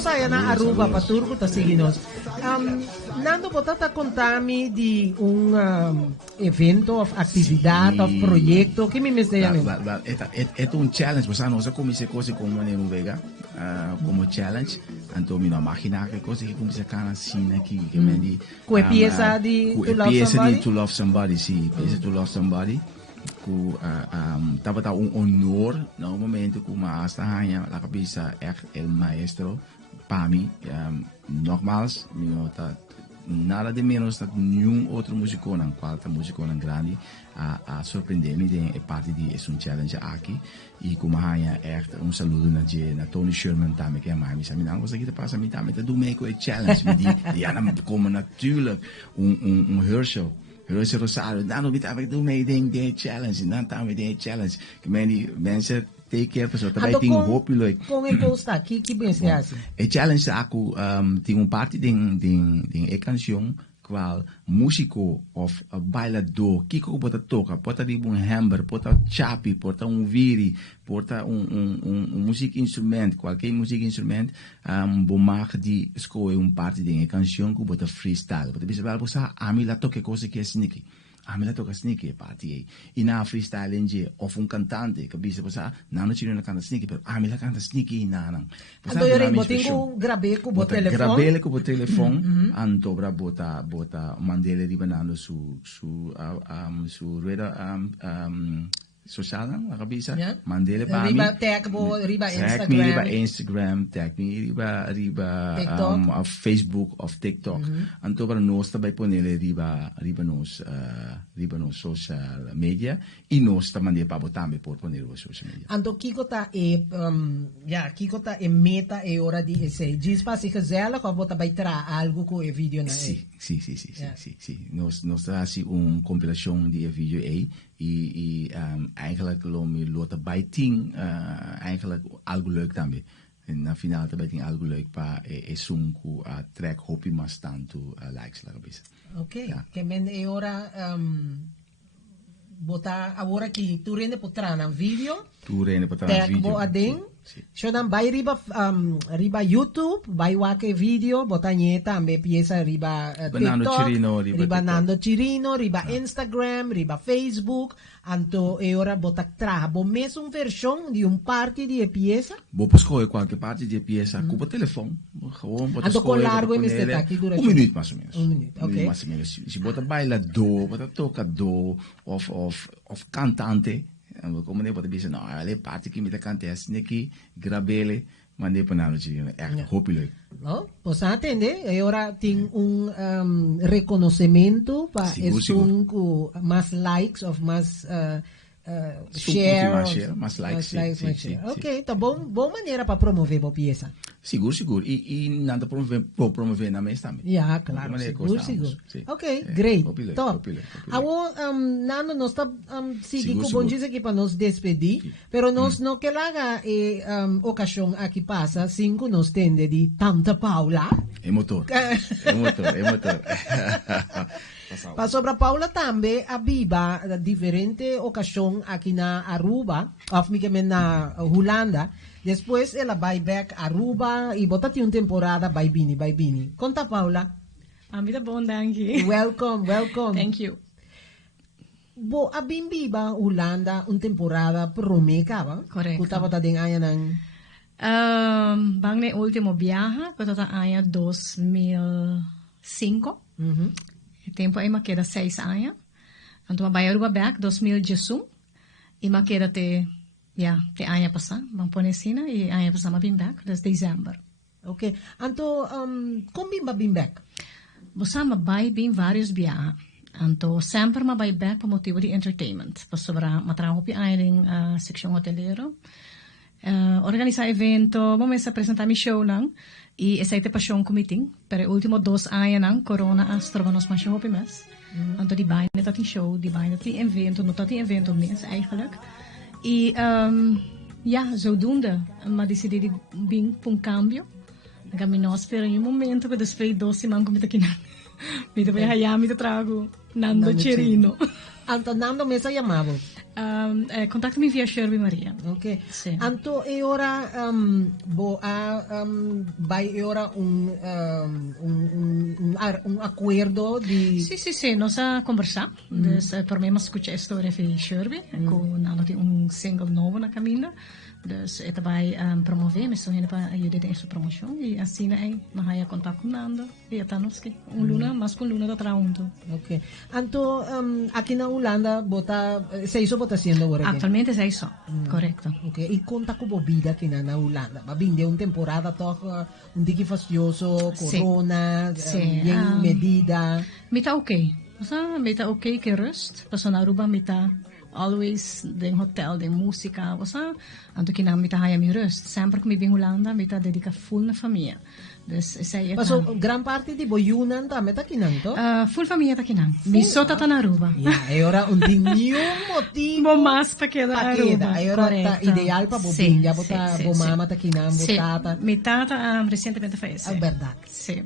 allá na Aruba, paturco ta siginos. Nando botata contami di evento of atividade of proyecto que me mesteia é um challenge, você não sabe como se coisa como no Vega, como challenge, então me não imagina que coisa que como se cana assim aqui que me di com a pieza de To Love Somebody, sim, pieza To Love Somebody. Tava honor no momento que uma hasta hanya la cabeça el maestro para mim, nogmaals, nada de menos dat nenhum outro músico não, qualquer músico não grande a surpreender-me é parte de um challenge aqui e como hanya echt saludo na Tony Sherman também que é mais me sabe não você que passa me também do meio com challenge me die dan komen natuurlijk Herschel Rosario, dan op het doen mee de challenge, dan gaan we de challenge. Que mensen take care pessoal, também tem hope like. Com o post aqui que bem se assim. E challenge aku tem parte de canção qual músico of bailador, kiko bota toca, bota de hammer, bota chapi, bota viri, bota music instrument, qualquer music instrument, bomar de escolher parte de canção que bota freestyle. Bota bisa bosa ami la toque coisa que é sneaky. Ami la toca sneaky parte aí. E na freestyle nje of cantante que bisa bosa não tira na canta sneaky, pero ami la canta sneaky na não. Ando eu botingo grabei com o telefone. Grabei com o telefone, ando bota mandele di banano su rueda social na kabisa. Yeah. Mandele pa Riba tag mo, riba Tag me riba Instagram. Instagram, tag me riba TikTok. of Facebook of TikTok. Anto para nos tabay po nila riba nos social media e nos também pa botame por poner o social media. Anto kikota kikota e meta e ora di sei. Gispa si gezellig of bota bij tra algo ko e video na Sì, sì. Yeah. Sì. Nos trasi un compilação de video e eigenlijk lota bij ting eigenlijk algo leuk também. En na final também tem algo leuk pa e sunku a track hopi mas tanto likes la cabeça. Okay. Yeah. Che men e ora bota agora que tu rende potra na video. Tu rene pa Tag video. mo ading. Sì. So dan by riba YouTube, by wake video, bota nieta ambe pieza riba Nando TikTok, Chirino, riba riba TikTok. Nando Chirino, riba Instagram, riba Facebook, anto e ora bota tra, bo mes un version di un party di pieza. Vou escolher qualquer parte de pieza com o telefone. Gewoon bota Ando con escolher, largo bota e mi ponele stetta, che dura un minuto mais ou menos. Un minuto, ok. mais ou menos. Se bota baila do, bota toca do, of cantante. Como ne bota dizer, não, ale parte que me tá cantando aqui, grabele, mandei para nada de hopelijk. No? Pues atende, e ora ting un reconocimiento pa Sigur, esun ku mas likes of mas Sum share, mais of- share, mais likes, sim, mais sim, share. sim, Ok, tá bom, boa maneira para promover a pieza. Seguro. E nada promover na mesa também. Yeah, claro, maneira seguro, gostamos, seguro. sim. Ok, great, hopelijk, top. hopelijk. Awo, Nando, nós tá seguir Seguro, com bom seguro. dia aqui para nos despedir, Sim. pero nós não que laga ocasião aqui passa, cinco nos tende de tanta Paula. É motor. Pa sobra Paula tambe abiba diferente ocasión aquí na Aruba, of mi que me na Holanda. Después ela vai back Aruba y botati un temporada vai bini. Conta Paula. Amita bom, danke. Welcome. Thank you. Bo abim biba Holanda un temporada promeka ba? Correcto. Kutaba ta ding aya ng Bang ne último viaje, pero tá año 2005. O tempo aí me queda 6 anos. Então, vai Aruba back 2018. E me queda te ano passado. Vamos pôr assim, e ano passado me vim back, desde dezembro. Okay. Anto como bimba bim back? Você me vai bem vários viajes. Então, sempre me vai back por motivo de entertainment. Por sobre, me trago para a seção hoteleiro. Organizar evento, vamos apresentar meu show lang. E essa é a paixão que eu tenho. Pero último 2 anos lang, corona as trobamos mais show mes. Então, die bijna dat een show, die bijna dat evento, not dat evento mes eigenlijk. E zodoende, maar decidi bem para cambio. Kami nós pero em momento que desfei 12 man como aqui na. Me depois me trago Nando Chirino. Anto Nando mesa chamava. Contacta-me via Sherby Maria. Ok. Sim. Anto e ora vai ora un acordo de Sim, nós a conversar. Dus por mim, mas escuta a história de Sherby. Com Nando tem single novo na caminho. Dus ito vai promover, mas só para ajudar nessa promoção. E assim aí, mahaya contato com Nando. E até nós que luna, mas com luna da traunto. Ok. Anto aqui na Holanda bota se isso bota sendo agora. Actualmente é isso, correto. Ok. E conta com bebida aqui na Holanda. Babinde un temporada toch un tiki fastioso, corona, bien medida. Mita okay. Mita okay que rust. Paso na Aruba mita always den hotel, den música, anto que na mita haya mi rust. Sempre que me vem Holanda, mita dedica full na família. Dus sei Paso gran parte di boyunan ta meta kinanto. Full família ta kinang. Mi sota ta na Aruba. Yeah, e ora un new motivo. Bo mas pa queda Aruba. E ora ta ideal pa bobin, ya bota bo mama ta kinang, bo Sì, tata. mi tata recentemente fez. Ah, verdade. Sì.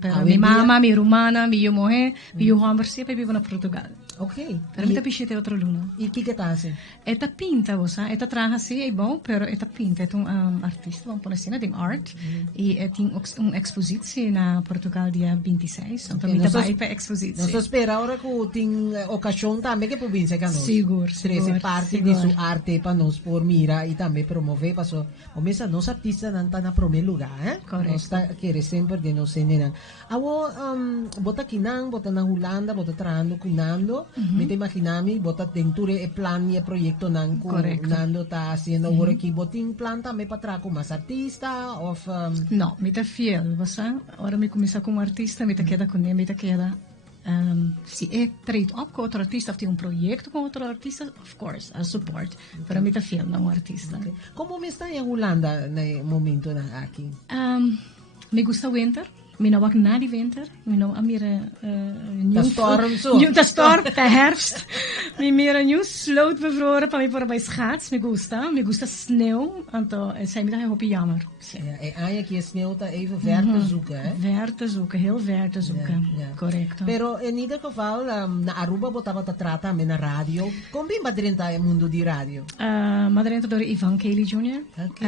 Pero Ah, mi hoy día- mamma, mi rumana, mi mujer, mi hombre siempre vive na Portugal. Ok. Pero mi tapiscite outro luna. E que tá assim? Eta pinta, você. Eta traja assim, é bom, pero eta pinta. É artista, vamos pôr assim, tem art. E tem exposição na Portugal dia 26. Então, Ok, mi nós vai para exposição. Nós espera ora que tem ocasião também que província que nós. Seguro, Treze seguro, parte seguro. de sua arte para nós por mira e também promover para so. O mesa nós artistas não tá na primeiro lugar, Correto. Nós tá querer sempre de nós sendo. Awo bota kinang, bota na Holanda, bota trando kunando. radio, mi te imaginami, bota denture e plan e proyecto nanku, Correcto. nando ta haciendo ahora que botin planta me patraco más artista of No, mi te fiel, você? Ora mi começa como artista, mi te queda com ele, mi te queda. Se ik treed op com outro artista, of tem um projeto com outro artista, of course, I support. Pero mi te fiel, não artista. como me está en Holanda no momento na aqui? Me gusta winter. Mi nou ook na die winter. Mi nou amire De storm zo. De storm, de herfst. Mi mira nieuw sloot bevroren para mi por bij schaats. Me gusta sneeuw. Anto, zei mi dat heel jammer. En eigenlijk is sneeuw ta even ver te zoeken, hè? Ver te zoeken, heel ver te zoeken. Ja. Correcto. Pero in ieder geval, na Aruba botava ta trata me na radio. Kom bin badrinta in mundo di radio. Madrenta door Ivan Kelly Jr. Oké.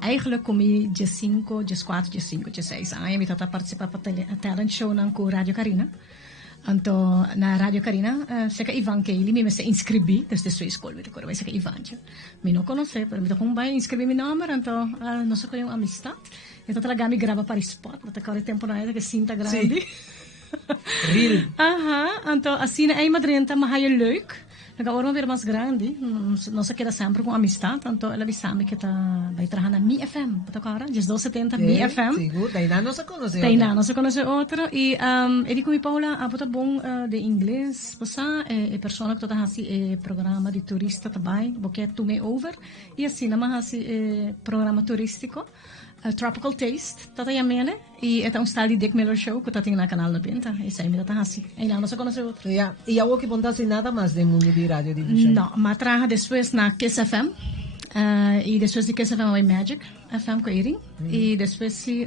Eigenlijk kom je de 5, de 4, de 5, de 6 aan. Je moet dat participar para talent show com Radio Carina. Então, na Radio Carina, sei que Ivan Kelly me se inscrevi, desde sua escola, me recordo, sei que Ivan, me não conhece, mas me como vai inscrever meu nome, então, nós só conhecemos amistade. Então, ela me grava para spot, até agora tempo na época que cinta grande. Real. Aha, então, assim, é madrinha, mas é leuk. Agora weer mais grande, nós queda sempre com amistade, então ela avisou-me que vai trabalhar na Mi FM, tá agora, dias 270 Mi FM. Seguro, daí não se conhece. Daí não se conhece outro. E ele com Paula, a bom de inglês, passar, é pessoa que está assim, programa de turista também, porque tu me over, e assim, mas assim, programa turístico. Tropical Taste, dat é a mene, e é um style de Dick Miller Show, que está na canal na Pinta, e sai me dá assim. E não se conhece outro. Ja, e eu que pontasse nada mais do mundo de rádio de Não, mas traga depois na Kiss FM, e depois de Kiss FM vai Magic FM com Erin, e depois se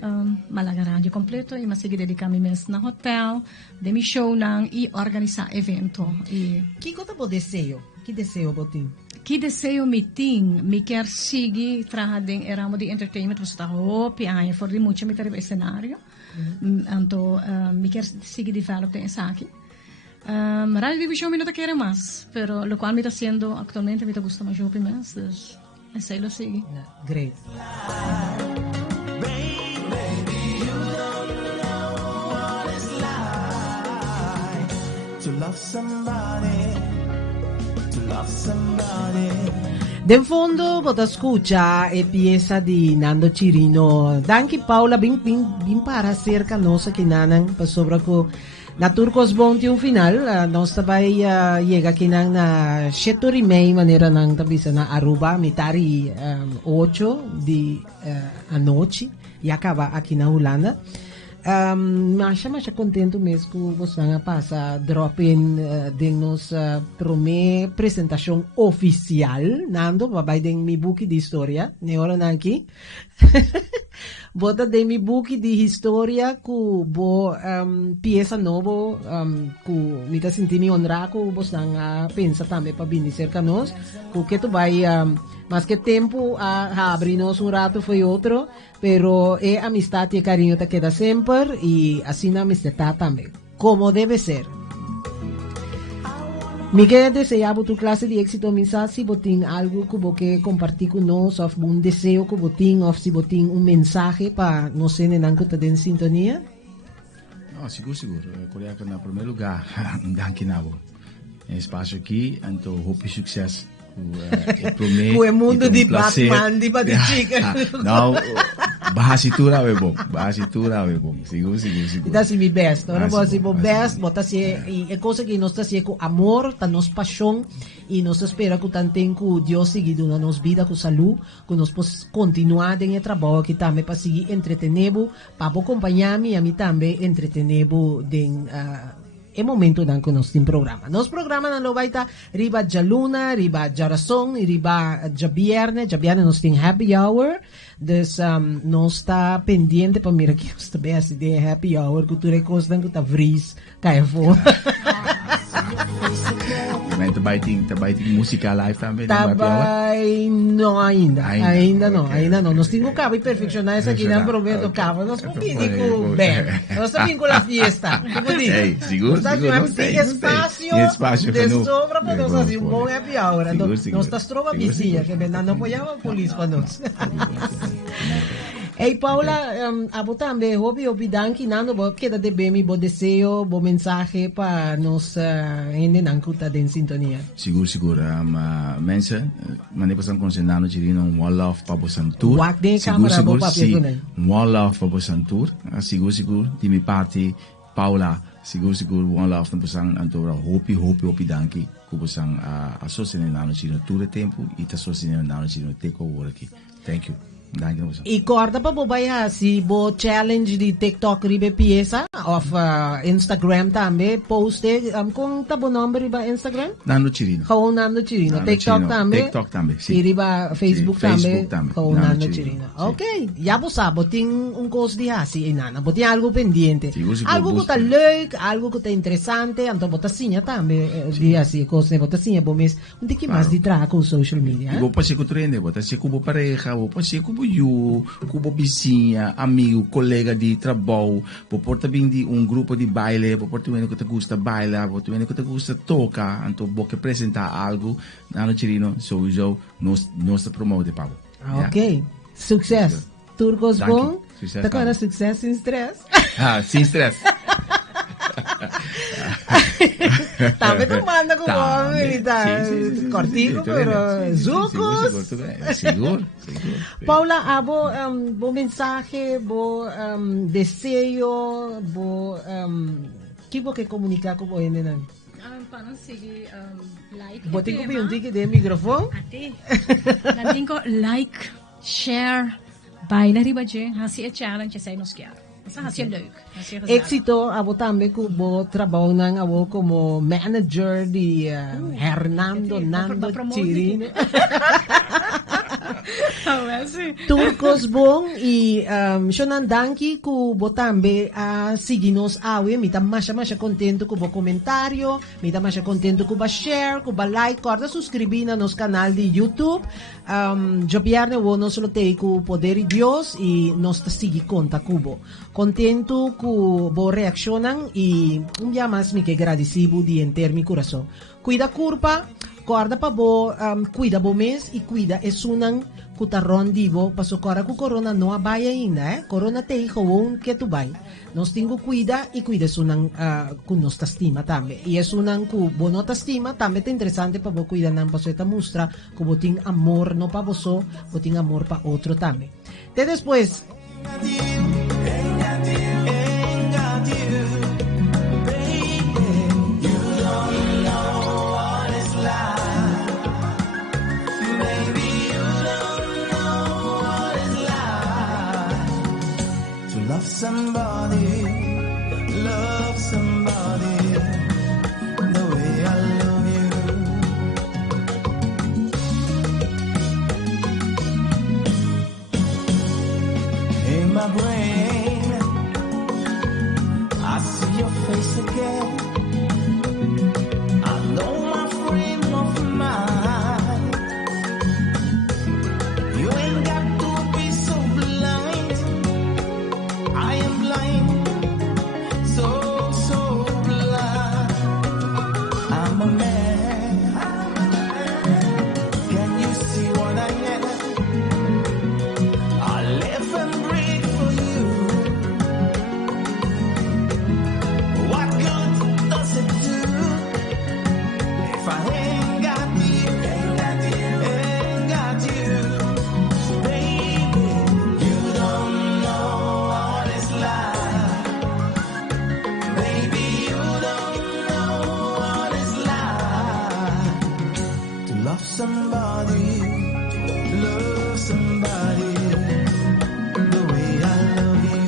Malaga Rádio completo, e mas segui dedicar-me mesmo na hotel, de mi show nang, e organizar evento. E que coisa pode desejo? Que desejo botin? que desejo me tem, me quer seguir trabalhando em ramo de entertainment, você está hope, for de muito me ter o cenário, então me quer seguir developando essa aqui. Radio Division me não quer mais, pero lo cual me está haciendo actualmente me está gustando mais hope mais, dus esse lo sigue. Great. To love somebody, to love somebody. De fondo, vos escucha e pieza di Nando Cirino. Danke Paula, bin para cerca nossa que nanan, pa sobra ko na Turcos Bonti un final, nós também chega aqui na 7:30 maneira nang tabisa na Aruba, mitari 8 de a noite e acaba aqui na Holanda. Mas contento mesmo que vocês passam drop-in de nossa primeira apresentação oficial. Nando, vai de mi book de história, ne ora aqui. Bota de mi book de história que bo pieza novo que me tá sentindo honrado que vocês pensa também para vir cerca nós, porque tu vai mas que tempo a abrirnos un rato foi outro, pero amistad e carinho te queda sempre e assim na amistad também, como deve ser. Miguel deseaba tu clase de éxito, mensaje, botín algo que você compartir con nós, ou un deseo que botín, ou si botín un mensaje para nos ser en que en sintonia. No, seguro. Coreia na primeiro lugar, danke nabo. Espaço aqui, então hope sucesso. O mundo de Batman, de Batichica. Não, bahasitura é bom. Seguro. Então, assim, mi best. Ora, você o best, bota se é coisa que nós está se com amor, tá nos paixão e nós espera que tantem que Deus seguido na nossa vida com saúde, que nós possamos continuar em trabalho que também para seguir entretenebo, para acompanhar-me a mim também entretenebo é momento dan que nós temos programa. Nos programa não vai estar riba de luna, riba de razão, riba de viernes nós temos happy hour, dus nós está pendente para mirar que nós também assim de happy hour, que tu recostam que tá vries, cai fora. Também também tem música live também. Também não ainda não. Nós temos que acabar perfeccionar isso aqui, não prometo cabo. Nós podemos bem. Nós também com a fiesta. Como diz? Seguro. Tem espaço de sobra para nós fazer um bom happy hour. Nós estamos trova vizinha, que não apoiava a polícia para nós. Hey Paula, abo tambe hopi danki nando bo queda de bemi bo deseo bo mensaje pa nos hindi nangkuta din sintonia. Siguro. Mensen, wanneer we zijn concentreren, jullie een one love pabo santur. Wak din camera bo papi si kunay. one love pabo santur. Siguro, di mi party Paula. Siguro one love pabo sang antora hopi danki. Kubo sang asosine nano chino ture tempo, ita asosine nano chino take over aqui. Thank you. E corda pa bo baya si bo challenge di TikTok ribe piesa of Instagram tambe poste kung tabo number riba Instagram? Nano Chirino. Kao Nando Chirino. Nando TikTok tambe. sì. Riba Facebook tambe. Kao Nando Nando Chirino, Chirino. Ok. Yabo sabo ting un cos di hasi inana. Bo ting algo pendiente. Siguro, Algo ko ta leuk, algo ko ta interessante, anto bo ta signa tambe di hasi cos ne bo ta signa bo mes. Unti ki mas di tra ko social media. Vou passear com o trem, vou passear com o pareja, vou passear com o com o vizinha, amigo, colega de trabalho, vou portar bem de grupo de baile, vou portar bem que te gusta bailar, vou portar bem que te gusta tocar, então vou que apresentar algo, na Chirino, sowieso, nós promove, Pablo. Ok. Sucesso. Turcos Dank je. bom. Sucesso, Tá com Pablo. sucesso sem stress. Sem stress. Também tu manda com o Também. homem, tá? Sim. Cortico, pero zucos. Seguro. Paula, abo bo mensaje, bo desejo, bo que bo que comunicar com o ene nan. Paano sige like Botin ko pa yung tiki de microphone. Ate, natin ko like, share, baila riba dyan, hasi challenge sa inos kaya. Basta hasi leuk. Hasi gezellig. Éxito, abo tambe ko bo trabaho nang abo como manager di Hernando ito, Nando papromote Chirino. Well, sí. Turcos bong i shonandanki ku botambe siginos awe mita masha contento ku bo comentario, mita masha contento ku ba share, ku ba like, corda suscribir na nos canal de YouTube. Jo pierne wo no solo te ku poderi Dios i nos ta sigi conta kubo. Contento ku bo reaccionan i un dia mas mi che gradisibu di enter mi corazón. Cuida curpa, corda pa bo cuida bo mes i cuida esunan kutaron dibo pasokora ku corona no abaya ainda corona te gewoon que tu bay nos tingo cuida y cuida sunang ku nos tastima tambe y es unang ku bono tastima tambe te interesante pa bo cuida nan paso eta mustra ku boting amor no pa boso boting amor pa otro tambe te después Love somebody the way I love you. In my brain, I see your face again. I know my frame of mind. You ain't got to be so blind. I am blind, so blind. I'm a man. Can you see what I am? I live and breathe for you. What good does it do if I ain't got you? Ain't got you, baby. You don't know what it's like. Baby, you don't know what it's like to love somebody the way I love you.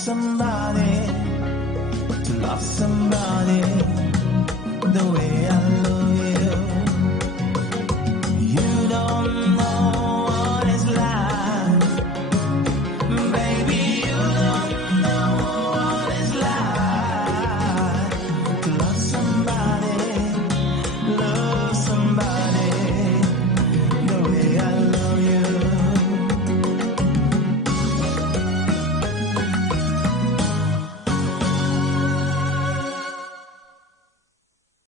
somebody, to love somebody the way I